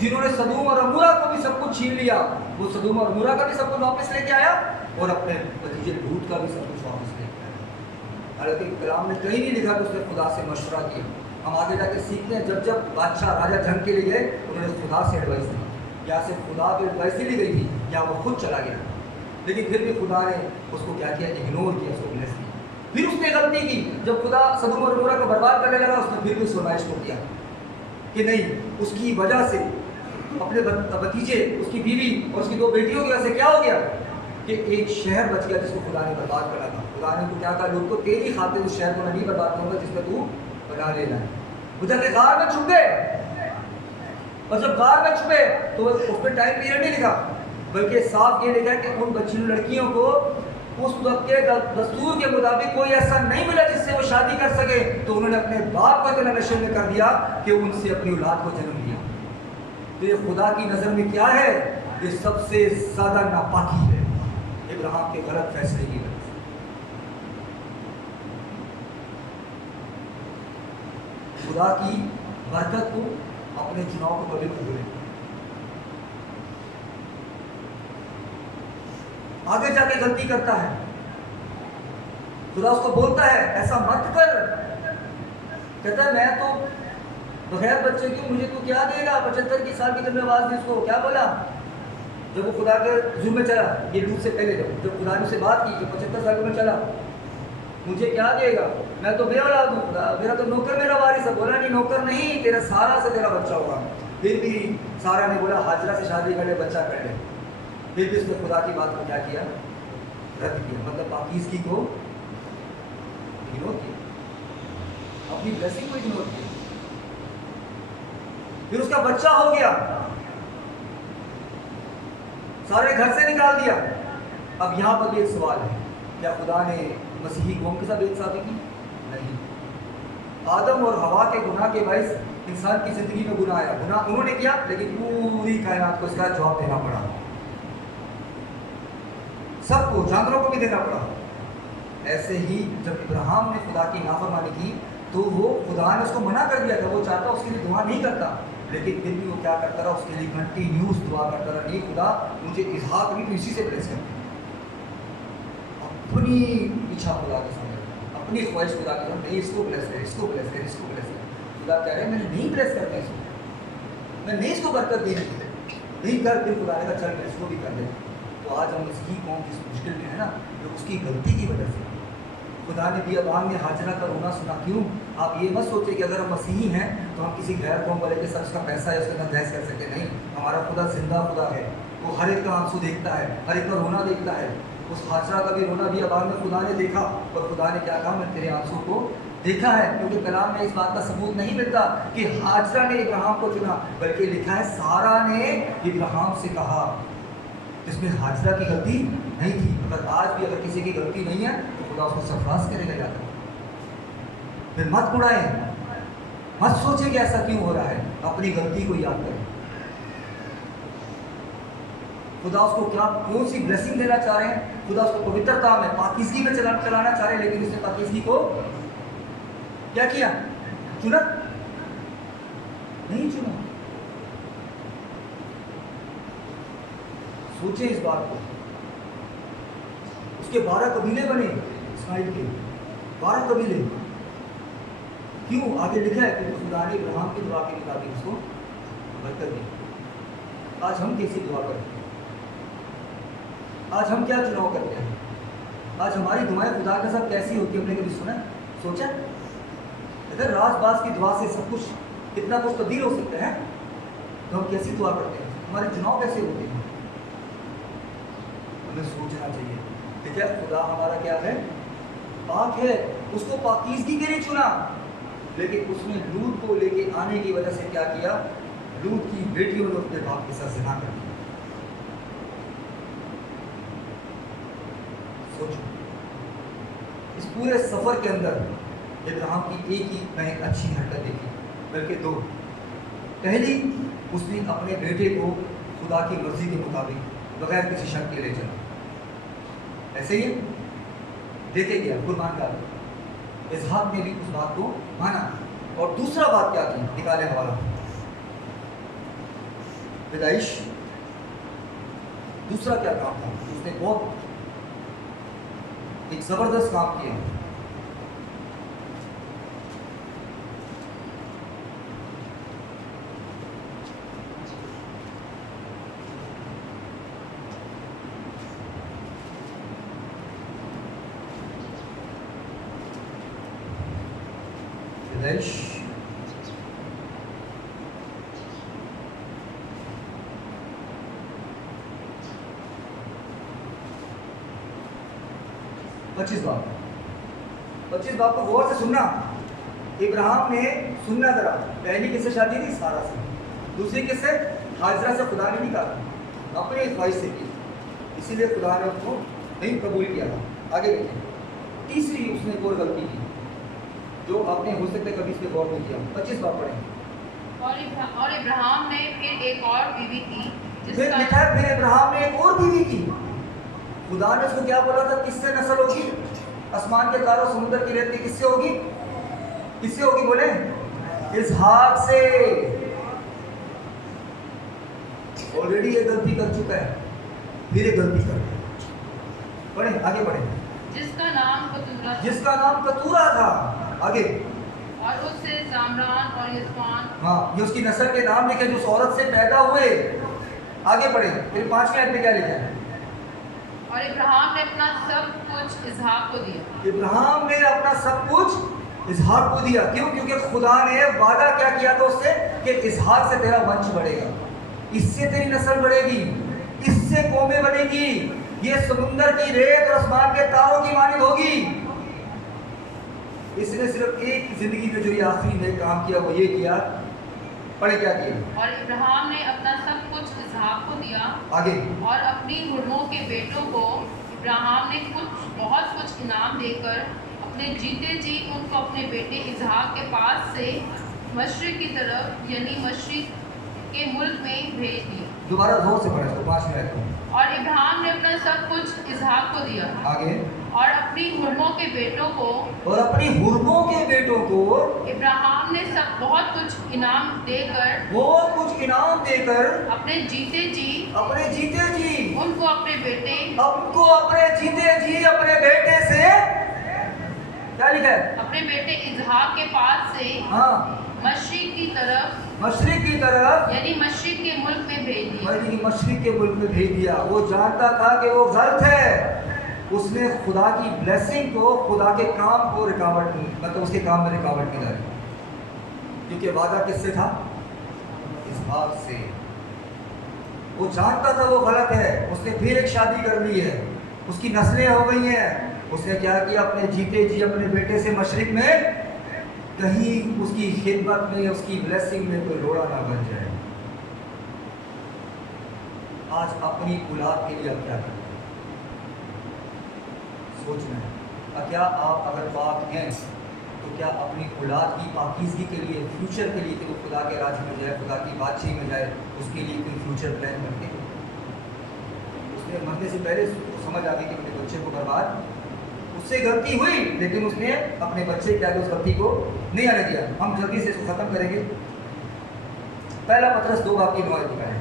जिन्होंने सदूम और अमूरा को भी सब कुछ छीन लिया। वो सदूम और अमूरा का भी सब कुछ वापस लेके आया, और अपने भतीजे लूत का भी सब कुछ वापस लेके आया। हालांकि कलाम में कहीं नहीं लिखा कि उसने खुदा से मशवरा किया। हम आगे जाके सीखते हैं, जब जब बादशाह राजा जंग के लिए गए, उन्होंने खुदा से एडवाइस दी, या सिर्फ खुदा की एडवाइस ली गई थी, या वो खुद चला गया। लेकिन फिर भी खुदा ने उसको क्या किया? इग्नोर किया, उसको ब्लेस किया। फिर उसने गलती की, जब खुदा सदूम और अमूरा को बर्बाद करने लगा, उसने फिर भी फरमाइश को किया कि नहीं, उसकी वजह से, अपने भतीजे, उसकी बीवी और उसकी 2 बेटियों की वजह से क्या हो गया कि एक शहर बच गया जिसको खुदा ने बर्बाद करा था। खुदा ने तो क्या कहा? लोग को तेरी खातिर उस शहर को मैं नहीं बर्बाद करूंगा जिसमें तू बना लेना है। उधर के गार में छुप गए, और जब गार में छुपे तो उसमें टाइम पीरियड नहीं लिखा, बल्कि साफ ये लिखा कि उन बच्चियों लड़कियों को उस वक्त के दस्तूर के मुताबिक कोई ऐसा नहीं मिला जिससे वो शादी कर सके, तो उन्होंने अपने बाप को इतना नशे में कर दिया कि उनसे अपनी औलाद को जन्म दिया। तो ये खुदा की नज़र में क्या है? ये सबसे ज्यादा नापाकी है, इब्राहिम के गलत फैसले की वजह से। खुदा की बरकत को, अपने चुनाव को कभी मत भूलें। आगे जाके गलती करता है, खुदा उसको बोलता है ऐसा मत कर, कहता है मैं तो बगैर बच्चे की, मुझे तो क्या देगा? 75 की साल की जब मैं आवाज दी उसको, क्या बोला जब वो खुदा के जुर्म में चला? ये लूत से पहले जब खुदा ने उससे बात की कि 75 साल में चला, मुझे क्या देगा? मैं तो बेऔलाद हूँ, खुदा मेरा तो नौकर मेरा वारिस है। बोला नहीं, नौकर नहीं, तेरा सारा से तेरा बच्चा होगा। फिर भी सारा ने बोला हाजरा से शादी कर ले, बच्चा कर ले। फिर भी उसने खुदा की बात को क्या किया? रद्द किया, मतलब पाकीज़गी को इग्नोर किया, अपनी ब्लेसिंग को इग्नोर किया। फिर उसका बच्चा हो गया, सारे घर से निकाल दिया। अब यहाँ पर भी एक सवाल है, क्या खुदा ने मसीही कौम के साथ बेइंसाफी की? नहीं। आदम और हवा के गुनाह के बायस इंसान की जिंदगी में गुनाह आया, गुनाह उन्होंने किया, लेकिन पूरी कायनात को इसका जवाब देना पड़ा, सबको, जानवरों को भी देना पड़ा। ऐसे ही जब इब्राहिम ने खुदा की नाफरमानी की, तो वो खुदा ने उसको मना कर दिया था, वो चाहता उसके लिए दुआ नहीं करता, लेकिन फिर भी वो क्या करता रहा? उसके लिए कंटिन्यूस दुआ करता रहा, नहीं खुदा मुझे इसहाक भी तो इसी से ब्लेस कर, अपनी इच्छा खुदा के सामने, अपनी ख्वाहिश खुदा के सामने, नहीं इसको ब्लेस कर, इसको ब्लेस कर, इसको ब्लेस कर। खुदा कह रहे हैं मैंने नहीं ब्लेस करना इसको, मैं नहीं इसको बरकत देनी, नहीं कर। फिर खुदा ने कहा चल मैं इसको भी कर दे। तो आज हम मसीही कौम जिस मुश्किल में है ना, जो उसकी गलती की वजह से। खुदा ने भी अबान में हाजरा का रोना सुना। क्यों? आप ये मत सोचिए कि अगर हम मसीही हैं तो हम किसी गैर कौम वाले के साथ उसका पैसा है उसके साथ बहस कर सकते, नहीं। हमारा खुदा जिंदा खुदा है, वो हर एक का आंसू देखता है, हर एक का रोना देखता है। उस हाजरा का भी रोना भी अबार में खुदा ने देखा, और खुदा ने क्या कहा, मैं तेरे आंसू को देखा है। क्योंकि कलाम में इस बात का सबूत नहीं मिलता कि हाजरा ने इब्राहिम को चुना, बल्कि लिखा है सारा ने इब्राहिम से कहा, जिसमें हाजरा की गलती नहीं थी। अगर आज भी अगर किसी की गलती नहीं है तो खुदा उसको सरफराज करेगा जाकर। फिर मत उड़ाएं, मत सोचें कि ऐसा क्यों हो रहा है, अपनी गलती को याद करें। खुदा उसको क्या कौन सी ब्लेसिंग देना चाह रहे हैं, खुदा उसको पवित्रता में पाकीज़गी में चलाना चाह रहे हैं, लेकिन उसने पाकीज़गी को क्या किया, चुना नहीं चुना। सोचे इस बात को। उसके 12 कबीले बने, इस्माइल के 12 कबीले। क्यों? आगे लिखा है कि खुदा ने इब्राहिम की दुआ के मुताबिक उसको बरकत दी। आज हम कैसी दुआ करते हैं, आज हम क्या चुनाव करते हैं, आज हमारी दुआएं खुदा के साथ कैसी होती है, हमने कभी सुना, सोचा? अगर राजबाज की दुआ से सब कुछ कितना कुछ तब्दील हो सकता है, तो हम कैसी दुआ करते हैं, हमारे चुनाव कैसे होते हैं, हमें सोचना चाहिए। ठीक है, खुदा हमारा क्या है, पाक है, उसको पाकीज़गी के लिए चुना, लेकिन उसने लूत को लेके आने की वजह से क्या किया, लूत की बेटियों ने अपने बाप के साथ ज़िना कर दिया। सोचो, इस पूरे सफर के अंदर इब्राहिम की एक ही मैंने अच्छी हरकत देखी, बल्कि 2। पहली, उसने अपने बेटे को खुदा की मर्जी के मुताबिक बगैर किसी शक के ले चला, ऐसे ही देखे गया, कुर्बान कर दिया। इसहाक ने भी उस बात को माना। और दूसरा बात क्या थी, निकाले वाला पैदाइश, दूसरा क्या काम था, उसने बहुत एक जबरदस्त काम किया। पैदाइश 25 बाप को गौर से सुनना। इब्राहिम ने सुनना जरा, पहली किससे शादी थी, सारा से, दूसरी किससे, हाजरा से। खुदा ने नहीं कहा, अपने ख्वाहिश से की, इसीलिए खुदा ने उसको नहीं कबूल किया था। आगे देखें, तीसरी उसने एक और गलती की जो आपने हो सकता है कभी इस पर गौर नहीं किया। 25 बात पढ़ेंगे। और इब्राहिम ने फिर एक और बीवी की, फिर लिखा है फिर इब्राहिम ने एक और बीवी की। खुदा ने उसको क्या बोला था, किससे नस्ल होगी, आसमान के तारों समुद्र की रेत की किससे होगी, किससे होगी, बोले इसहाक से। ऑलरेडी ये गलती कर चुका है, फिर ये गलती कर, पढ़े आगे पढ़े। जिसका नाम कतूरा था, जिसका नाम कतूरा था, आगे, और उससे जामरान और यस्वान, हाँ, ये उसकी नस्ल के नाम लिखे जो उस औरत से पैदा हुए। आगे पढ़े, फिर 5वें आयत में क्या लिखा है, और इब्राहिम ने अपना सब कुछ इसहाक को दिया। इब्राहिम ने अपना सब कुछ इसहाक को दिया। क्यों? क्योंकि खुदा ने वादा क्या किया था उससे कि इसहाक से तेरा वंश बढ़ेगा, इससे तेरी नस्ल बढ़ेगी, इससे कौमें बनेगी, ये समुद्र की रेत और आसमान के तारों की मानिंद होगी। इसने सिर्फ एक जिंदगी में जो ये आखिरी में काम किया वो ये किया, पढ़े क्या किया, और इब्राहिम ने अपना सब कुछ इसहाक को दिया। आगे, और अपनी हुर्मों के बेटों को इब्राहिम ने बहुत कुछ इनाम देकर अपने जीते जी उनको अपने बेटे इसहाक के पास से मशरिक की तरफ यानी मशरिक के मुल्क में भेज दिया। दोबारा जोर से पढ़े इसको, 5 मिनट। और इब्राहिम ने अपना सब कुछ इसहाक को दिया। आगे, और अपनी हुर्मों के बेटों को, और अपनी हुर्मों के बेटों को इब्राहिम ने सब बहुत कुछ इनाम देकर, बहुत कुछ इनाम देकर अपने जीते जी उनको अपने बेटे, अपने जीते जी अपने बेटे से, क्या लिखा है, अपने बेटे इसहाक के पास से हाँ, मशरिक की तरफ यानी मशरिक के मुल्क में भेज दिया। मशरिक के मुल्क में भेज दिया। वो जानता था कि वो गलत है, उसने खुदा की ब्लेसिंग को, खुदा के काम को रिकावट, मतलब उसके काम में रिकावट नहीं डाली, क्योंकि वादा किससे था, इसहाक से। वो जानता था वो गलत है, उसने फिर एक शादी कर ली है, उसकी नस्लें हो गई हैं। उसने क्या किया, अपने जीते जी अपने बेटे से मशरिक में कहीं उसकी खिदमत में, उसकी ब्लेसिंग में कोई रोड़ा ना बन जाए। आज अपनी औलाद के लिए आप क्या करें, सोचना है। क्या आप अगर पाक हैं तो क्या अपनी औलाद की पाकीज़गी के लिए, फ्यूचर के लिए कि वो खुदा के राज में जाए, खुदा की बादशाही में जाए, उसके लिए कोई फ्यूचर प्लान करते हैं? उसने मरने से पहले उसको समझ आ गई कि अपने बच्चे को बर्बाद, उससे गलती हुई लेकिन उसने अपने बच्चे के आगे उस गलती को नहीं आने दिया। हम जल्दी से इसको ख़त्म करेंगे। पहला पत्रस 2 बाब की 9 दिखाएं।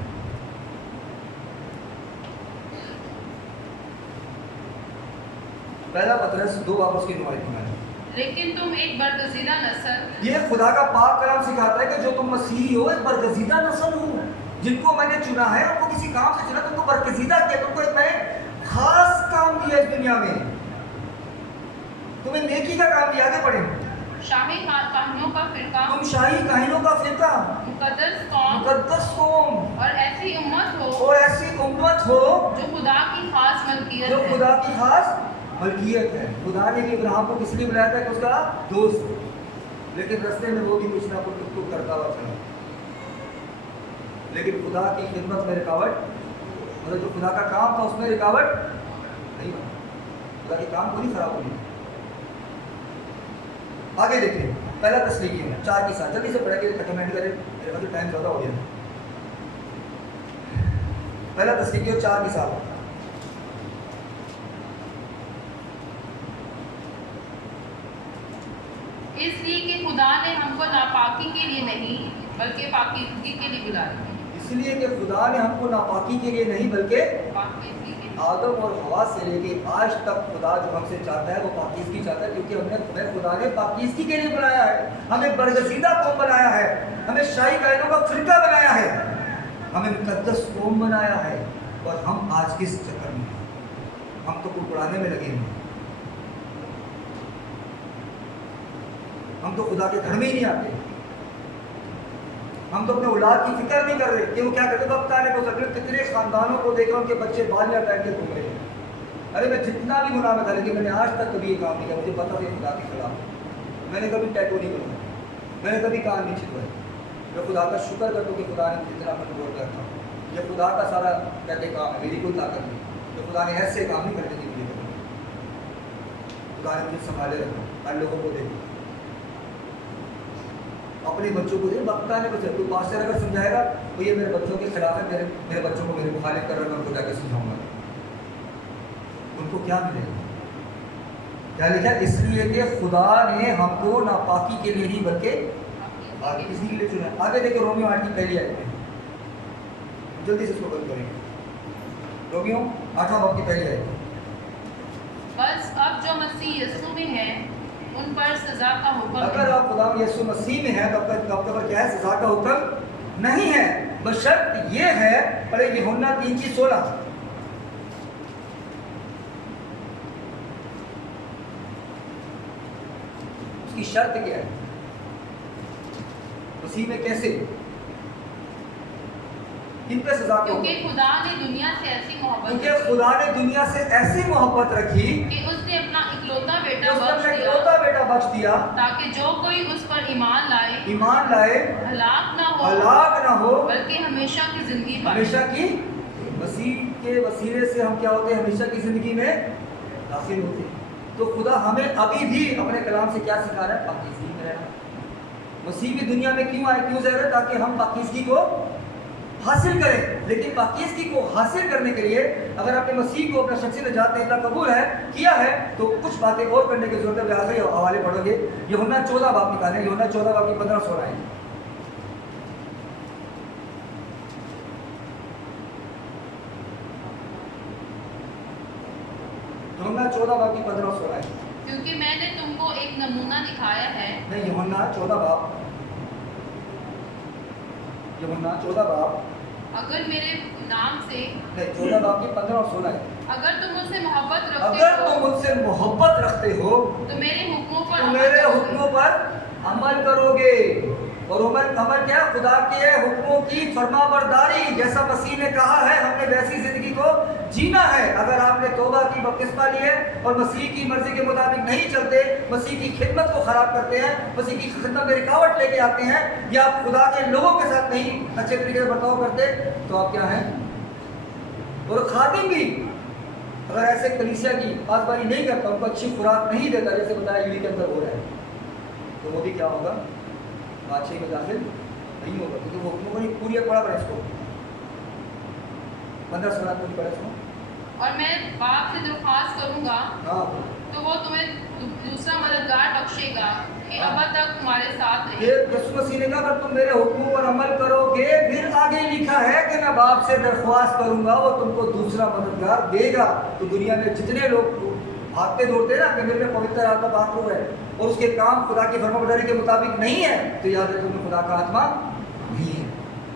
पहला पत्रस 2 बाब उसकी 9 दिखाएं। लेकिन तुम एक बरगजीदा नस्ल, ये खुदा का पाक कलाम सिखाता है कि जो तुम मसीही हो, एक बरगजीदा नस्ल हो, जिनको मैंने चुना है, उनको किसी काम से चुना, तुमको बरगजीदा किया, तुमको एक मैंने खास काम दिया इस दुनिया में, तुम्हें नेकी का काम दिया। आगे बढ़े। शाही काहिनों का फिरका, तुम शाही काहिनों का फिरका, मुकद्दस कौम और ऐसी उम्मत हो, और ऐसी उम्मत हो जो खुदा की खास मलकियत जो है। खुदा की खास मलकियत है। खुदा ने भी इब्राहिम को किस लिए बुलाया था कि उसका दोस्त, लेकिन रास्ते में वो भी कुछ ना कुछ टुक करता हुआ चला। लेकिन खुदा की खिदमत में रुकावट, मतलब जो खुदा का काम था उसमें रुकावट नहीं बना। खुदा के काम को नहीं खराब होनी। आगे देखिए, पहला तस्लीकी 4 के साथ जल्दी से पढ़ के कमेंट करें, मेरे पास टाइम ज़्यादा हो गया। पहला तस्लीकी 4 के साथ। इसलिए कि खुदा ने हमको नापाकी के लिए नहीं बल्कि पाकीज़गी के लिए बुलाया। इसलिए कि खुदा ने हमको नापाकी के लिए नहीं बल्कि पाकीज़गी के लिए। आदम और हवा से लेके आज तक खुदा जो हमसे चाहता है वो पाकीज़गी चाहता है, क्योंकि हमें खुदा ने पाकीज़गी के लिए बनाया है, हमें बरगजीदा कौम बनाया है, हमें शाही कायनों का फिरका बनाया है, हमें मुकद्दस कौम बनाया है। और हम आज किस चक्कर में, हम तो कुड़कुड़ाने में लगे हैं, हम तो खुदा के घर में ही नहीं आते, हम तो अपने औलाद की फिक्र नहीं कर रहे कि वो क्या करते। वक्त आने को सकते, कितने खानदानों को देखा उनके बच्चे बालियां पहन के घूम रहे हैं। अरे मैं जितना भी गुनाह में था, लेकिन मैंने आज तक कभी ये काम नहीं किया, मुझे पता था खुदा के खिलाफ। मैंने कभी टैटू नहीं बनाया, मैंने कभी कान नहीं छिदवाए। मैं खुदा का शुक्र करता हूँ कि खुदा ने मुझे इतना कंट्रोल रखा। ये खुदा का सारा कहते काम है, मेरी कोई ताकत नहीं। तो खुदा ने ऐसे काम नहीं करने दी मुझे कभी। खुदा ने मुझे संभाले रखा। हर लोगों को देखो, अपने बच्चों को देखो, वक्त आने को चाहिए। तो पास्टर अगर समझाएगा तो ये मेरे बच्चों के खिलाफ है, मेरे बच्चों को मेरे मुखालिफ कर रहा है, मैं उनको जाके समझाऊंगा। उनको क्या मिलेगा? क्या लिखा? इसलिए कि खुदा ने हमको नापाकी के लिए नहीं बल्कि किसी के लिए चुना। आगे देखो रोमियो 8 की पहली आयत में, जल्दी से इसको बंद करेंगे। रोमियो 8वां बाब की पहली आयत। बस अब जो मसीह यीशु में है उन पर सजा का हुक्म अगर आप खुदा यीशु मसीह में हैं तो आपके पर क्या है? सजा का हुक्म नहीं है, बशर्त ये है, पढ़े यूहन्ना 3:16। उसकी शर्त क्या है? मसीह में कैसे, किन पे सजा को? क्योंकि खुदा ने दुनिया से ऐसी मोहब्बत क्योंकि खुदा ने दुनिया से ऐसी मोहब्बत रखी कि उसने अपना इकलौता कि बेटा उसने बख्श अपना दिया इकलौता बेटा बख्श दिया, ताकि जो कोई उस पर ईमान लाए हलाक ना हो बल्कि हमेशा की जिंदगी पाए। हमेशा की, मसीह के वसीले से हम क्या होते हैं? हमेशा की जिंदगी में दाखिल होते हैं। तो खुदा हमें अभी भी अपने कलाम से क्या सिखा रहा है? पाकीज़गी में रहना। मसीह भी दुनिया में क्यों आए, क्यों जा रहे? ताकि हम पाकीज़गी को हासिल करें। लेकिन पाकीज़गी को हासिल करने के लिए अगर आपने मसीह को अपना शख्सी निजात देना कबूल है किया है तो कुछ बातें और करने की जरूरत है। आखिरी हवाले पढ़ोगे, यूहन्ना 14 बाब निकालें, यूहन्ना 14 बाब की 15-16 आएगी। यूहन्ना 14 बाब की 15-16 आएगी। क्योंकि मैंने तुमको एक नमूना दिखाया है। नहीं, यूहन्ना 14 बाब, यूहन्ना 14 बाब, अगर मेरे नाम से नहीं 14 बाब की 15 और 16 है। अगर तुम मुझसे मोहब्बत रखते अगर हो तुम मुझसे मोहब्बत रखते हो तो मेरे हुक्मों पर तो अमल मेरे करोगे। हुक्मों पर अमल करोगे। और अमल क्या? खुदा के हुक्मों की फरमाबरदारी। जैसा मसीह ने कहा है हमने वैसी जिंदगी को जीना है। अगर आपने तौबा की, बपतिस्मा ली है और मसीह की मर्जी के मुताबिक नहीं चलते, मसीह की खिदमत को खराब करते हैं, मसीह की खिदमत में रुकावट लेके आते हैं, या आप खुदा के लोगों के साथ नहीं अच्छे तरीके से बर्ताव करते, तो आप क्या हैं? और खादिम भी अगर ऐसे कलीसिया की पासबानी नहीं करता, उनको अच्छी खुराक नहीं देता, जैसे बताया यूडी के अंदर हो रहा है, तो वो भी क्या होगा? बादशाही में दाखिल नहीं होगा, क्योंकि वो हुक्मों को पूरी पढ़ा पड़ा इसको 15 सुना पूरी पढ़ा इसको। और मैं बाप से दरख्वास्त करूंगा हाँ, तो वो तुम्हें दूसरा मददगार बख्शेगा कि अब तक तुम्हारे साथ रहे। ये यीशु मसीह ने कहा अगर तुम मेरे हुक्मों पर अमल करोगे, फिर आगे लिखा है कि मैं बाप से दरख्वास्त करूंगा, वो तुमको दूसरा मददगार देगा। तो दुनिया में जितने लोग भागते दौड़ते हैं ना कि मेरे में पवित्र आत्मा बात है और उसके काम खुदा की फरमाबरदारी के मुताबिक नहीं है, तो याद है तुम्हें खुदा का आत्मा नहीं है।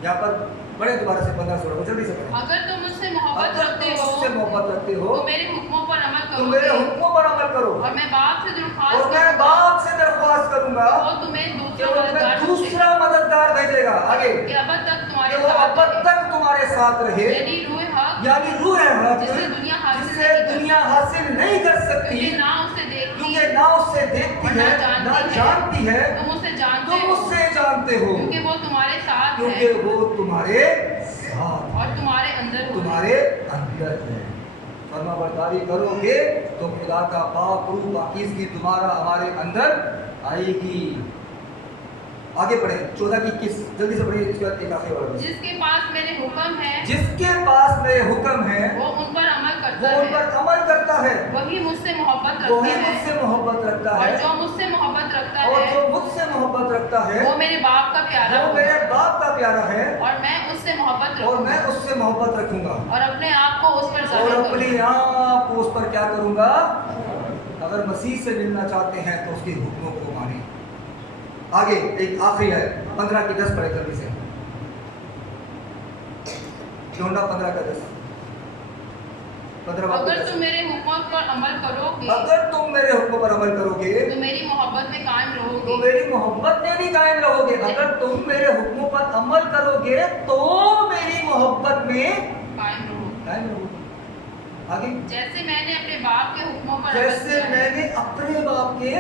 यहाँ पर बड़े दोबारा से 15 16 जल्दी से पढ़ें। अगर तुम मुझसे मोहब्बत रखते हो मुझसे मोहब्बत रखते हो तो मेरे हुक्मों पर अमल तुम मेरे करोगे हुक्मों पर अमल करो, और मैं बाप से और दरख्वास्त मैं करूंगा बाप से दरख्वास्त करूंगा वो तुम्हें कि दूसरा वो मददगार तुम्हें दूसरा मददगार भेजेगा। आगे कि अब तक कि तुम्हारे वो साथ अब रहे। तक तुम्हारे साथ रहे, यानी रूह हक यानी रूह है हक, जिसे दुनिया हासिल जिसे नहीं कर दुनिया हासिल नहीं कर सकती, क्योंकि ना उसे देखती क्योंकि है ना उससे देखती और है ना ना जानती है, तुम उसे जानते तुम हो उससे जानते हो क्योंकि वो तुम्हारे साथ क्योंकि है वो तुम्हारे साथ और तुम्हारे अंदर हो। तुम्हारे अंदर है। फरमाबरदारी करोगे तो खुदा का पाक रूह पाकीज़गी तुम्हारा हमारे अंदर आएगी। आगे पढ़े 14 की 21 जल्दी से पढ़िए, इसके बाद एक आखिरी वाला। जिसके पास मेरे हुक्म है जिसके पास मेरे हुक्म है वो उन पर अमल वो करता उन है, पर अमल करता है, वही मुझसे मोहब्बत वही रखता है मुझसे मोहब्बत रखता और है, जो मुझसे मोहब्बत रखता और है जो मुझसे मोहब्बत रखता है वो मेरे बाप का प्यारा वो होगा मेरे बाप का प्यारा है, और मैं उससे मोहब्बत और मैं रखूंगा उससे मोहब्बत रखूंगा और अपने आप को उस पर और जाहिर अपने करूंगा। आप को उस पर क्या करूंगा? अगर मसीह से मिलना चाहते हैं तो उसके हुक्मों को माने। आगे एक आखिरी है 15 की 10 पढ़े जल्दी से। योना 15 का 10 15 अगर तुम मेरे हुक्मों पर अमल करोगे अगर तुम मेरे हुक्मों पर अमल करोगे तो मेरी मोहब्बत में कायम तो रहोगे मेरी मोहब्बत में भी कायम रहोगे। अगर तुम मेरे हुक्मों पर अमल करोगे तो मेरी मोहब्बत में कायम रहोगे कायम रहोगे। आगे जैसे मैंने अपने बाप के हुक्मों पर अमल जैसे किया है, मैंने अपने बाप के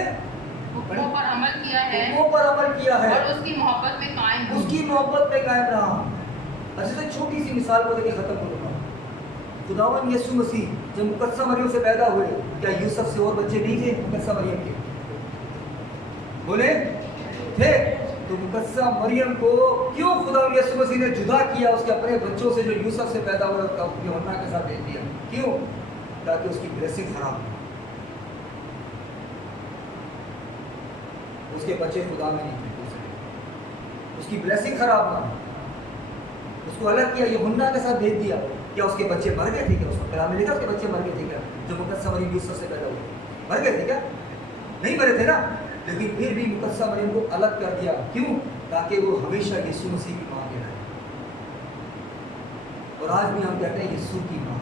हुक्मों पर अमल किया है हुक्मों पर अमल किया है, और उसकी मोहब्बत में कायम हूँ। उसकी मोहब्बत में कायम रहा हूं। अच्छा तो छोटी सी मिसाल को देके खत्म करूंगा। खुदावन यीशु मसीह जब मुकद्दसा मरियम से पैदा हुए, क्या यूसुफ से और बच्चे नहीं थे मुकद्दसा मरियम के? बोले थे। तो मुकद्दसा मरियम को क्यों खुदावन यीशु मसीह ने जुदा किया उसके अपने बच्चों से जो यूसुफ से पैदा हुए और यूहन्ना के साथ भेज दिया? क्यों? ताकि उसकी ब्लेसिंग खराब हो, उसके बच्चे खुदा में नहीं थे, उसकी ब्लेसिंग खराब ना हो, उसको अलग किया, यूहन्ना के साथ भेज दिया। क्या उसके बच्चे मर गए थे? क्या उसको कलाम में लिखा उसके बच्चे मर गए थे क्या? जो मुकद्दसा मरियम यूसुफ से पैदा हुए मर गए थे क्या? नहीं मरे थे ना। लेकिन फिर भी मुकद्दसा मरियम को अलग कर दिया। क्यों? ताकि वो हमेशा यीशु मसीह की मां के रहे। और आज भी हम कहते हैं यीशु की मां।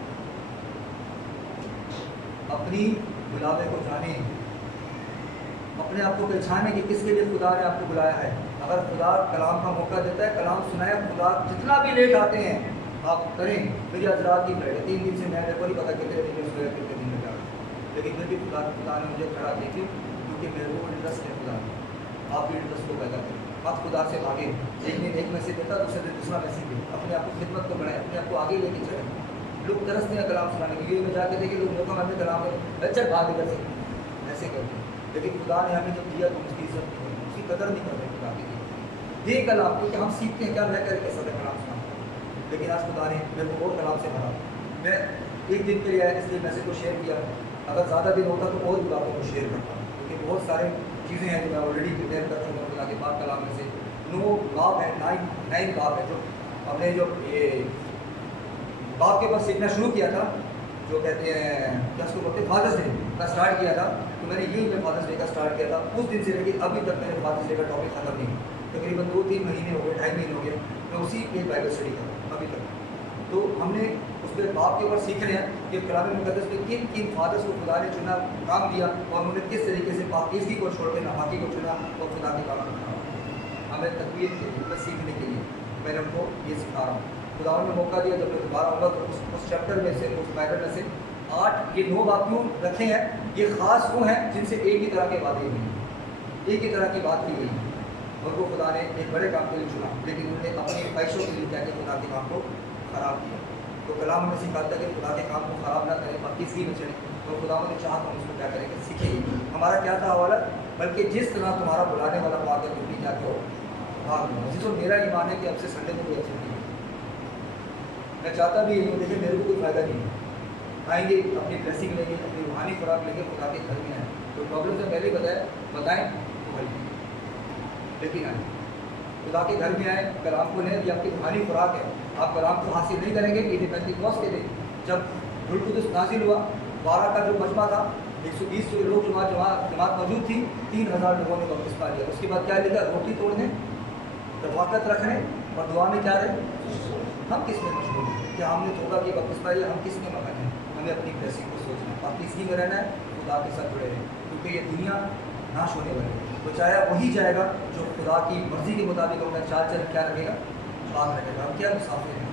अपनी बुलावे को जाने, अपने आप को पहचाने कि किसके लिए खुदा ने आपको बुलाया है। अगर खुदा कलाम का मौका देता है, कलाम सुनाया, खुदा जितना भी लेट आते हैं आप करें। मेरी आज रात की फ्लाइट है, 3 दिन से मेरे को नहीं पता कितने दिन में सोया कितने दिन में जा, लेकिन फिर भी खुदा ने मुझे खड़ा देखे, क्योंकि मेरे को इंटरेस्ट है खुदा। आप भी इंटरेस्ट को पैदा करें, आप खुदा से भागे। एक दिन एक मैसेज देता, दूसरे दिन दूसरा मैसेज दे, अपने आप को खिदमत को बढ़ाएं, अपने आप को आगे लेके चलें। लोग तरसते हैं कलाम सुनाने के लिए, में जाके देखे लोग मौका हमें कलाम में अच्छा भाग कर सकते ऐसे करते हैं। लेकिन खुदा ने हमें जब दिया तो उसकी इज्जत नहीं करते, उसकी कदर नहीं करते खुदा की ये कलाम, क्योंकि हम सीखते हैं क्या मैं कर कैसा कलाम सुना। लेकिन आज खुदा ने मेरे को और कलाम से भरा। मैं एक दिन के लिए आया इसलिए मैसेज को शेयर किया। अगर ज़्यादा दिन होता तो और भी बातों को शेयर करता, क्योंकि बहुत सारे चीज़ें हैं जो मैं ऑलरेडी प्रिपेयर कर चुका हूँ खुदा के पाक कलाम में से। 9 बाब है, 9 बाब है, जो हमने जो ये बाप के पास सीखना शुरू किया था, जो कहते हैं क्या उसको बोलते हैं फादर्स डे का स्टार्ट किया था। तो मैंने यही मैं फादर्स डे का स्टार्ट किया था, उस दिन से लेकर अभी तक मैंने फादर्स डे का टॉपिक खत्म नहीं। तकरीबन 2-3 महीने हो गए, 2.5 महीने हो गए, मैं उसी पे बाइबल स्टडी कर रहा हूँ अभी तक। तो हमने उस पर बाप के ऊपर सीख रहे हैं कि कलाम मुक़द्दस में किन किन फादर्स को खुदा ने चुना, काम दिया, और उन्होंने किस तरीके से पाकीज़गी को छोड़ के नापाकी को चुना और खुदा के काम में खड़ा। हमें तकवीर के लिए, हमें सीखने के लिए मैंने उनको ये सिखा रहा हूँ। खुदा ने मौका दिया, जब मैं दोबारा आऊँगा तो उस चैप्टर में से, उस पैटर्न में से 8 ये 9 बात क्यों रखे हैं, ये ख़ास वो हैं जिनसे एक ही तरह के वादे हुए, एक ही तरह की बात की गई। और वो खुदा ने एक बड़े काम के लिए चुना, लेकिन उन्होंने अपनी ख्वाहिशों के लिए क्या किया, खुदा के काम को ख़राब किया। तो कलाम में सिखाता है कि खुदा के काम को ख़राब ना करें, बाकी इसी में चले। तो खुदा ने चाहा तो हम उसको क्या करेंगे, सीखेंगे। हमारा क्या था हवाला, बल्कि जिस तरह तुम्हारा बुलाने वाला भाग है तुम भी क्या करो, भाग लो। जिसको मेरा ईमान है कि अब से संडे को कोई एक्शन नहीं है। मैं चाहता भी यही हूँ, लेकिन मेरे को कोई फ़ायदा नहीं है। आएंगे, अपनी ब्लेसिंग लेंगे, अपनी रूहानी खुराक लेंगे, खुदा के घर में आए। तो प्रॉब्लम से पहले ही बताएं तो भाई, लेकिन आए खुदा के घर में आए, कलाम को लें, ये आपकी रूहानी खुराक है। आप कलाम को हासिल नहीं करेंगे ईद पेंतिकोस्त के दिन, जब रूह कुदस नाज़िल हुआ, 12 का जो मजमा था, 120 लोग जमात मौजूद थी, 3000 लोगों ने बपतिस्मा लिया। उसके बाद क्या लिखा, रोटी तोड़ने, रफ़ाकत रखने और दुआ में क्या रहे, हम किस में मशहूर हैं, क्या हमने तोड़ा कि बपतिस्मा लिया, हम किस में मगन हैं। हमें अपनी ब्लेसिंग को सोचना है, बाकी इसी में रहना है, खुदा के साथ जुड़े रहें, क्योंकि ये दुनिया नाश होने वाली है। बचाया वही जाएगा जो खुदा की मर्ज़ी के मुताबिक अपना चाल चल क्या रखेगा, बात रखेगा। हम क्या मुसाफिर हैं,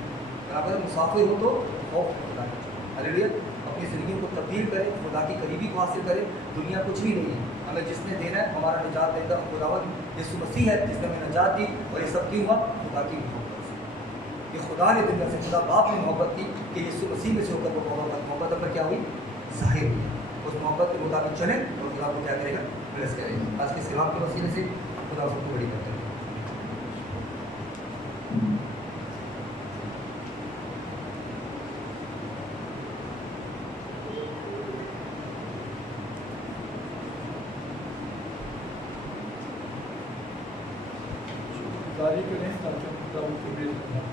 अगर मुसाफिर हो तो खौफ खुदा का। हालेलुया। अपनी ज़िंदगी को तब्दील करें, खुदा की करीबी को हासिल करें। दुनिया कुछ भी नहीं है, हमें जिसने देना है, हमारा निजात देता है खुदावंद यीशु मसीह है, जिसने हमें निजात दी। और ये सब क्यों हुआ, खुदा की मोहब्बत से। ये खुदा ने दुनिया से, खुदा बाप ने मोहब्बत की कि यीशु मसीह में से होकर वो मोहब्बत पर क्या हुई, ज़ाहिर हुई। उस मोहब्बत के मुताबिक चलें और खुदा को क्या करेगा, ब्लेस करेगा। आज के सलाम के वसीले से खुदा सबको बड़ी करता है। जारी करें ताकि हम खुदा को प्रेज़ करें।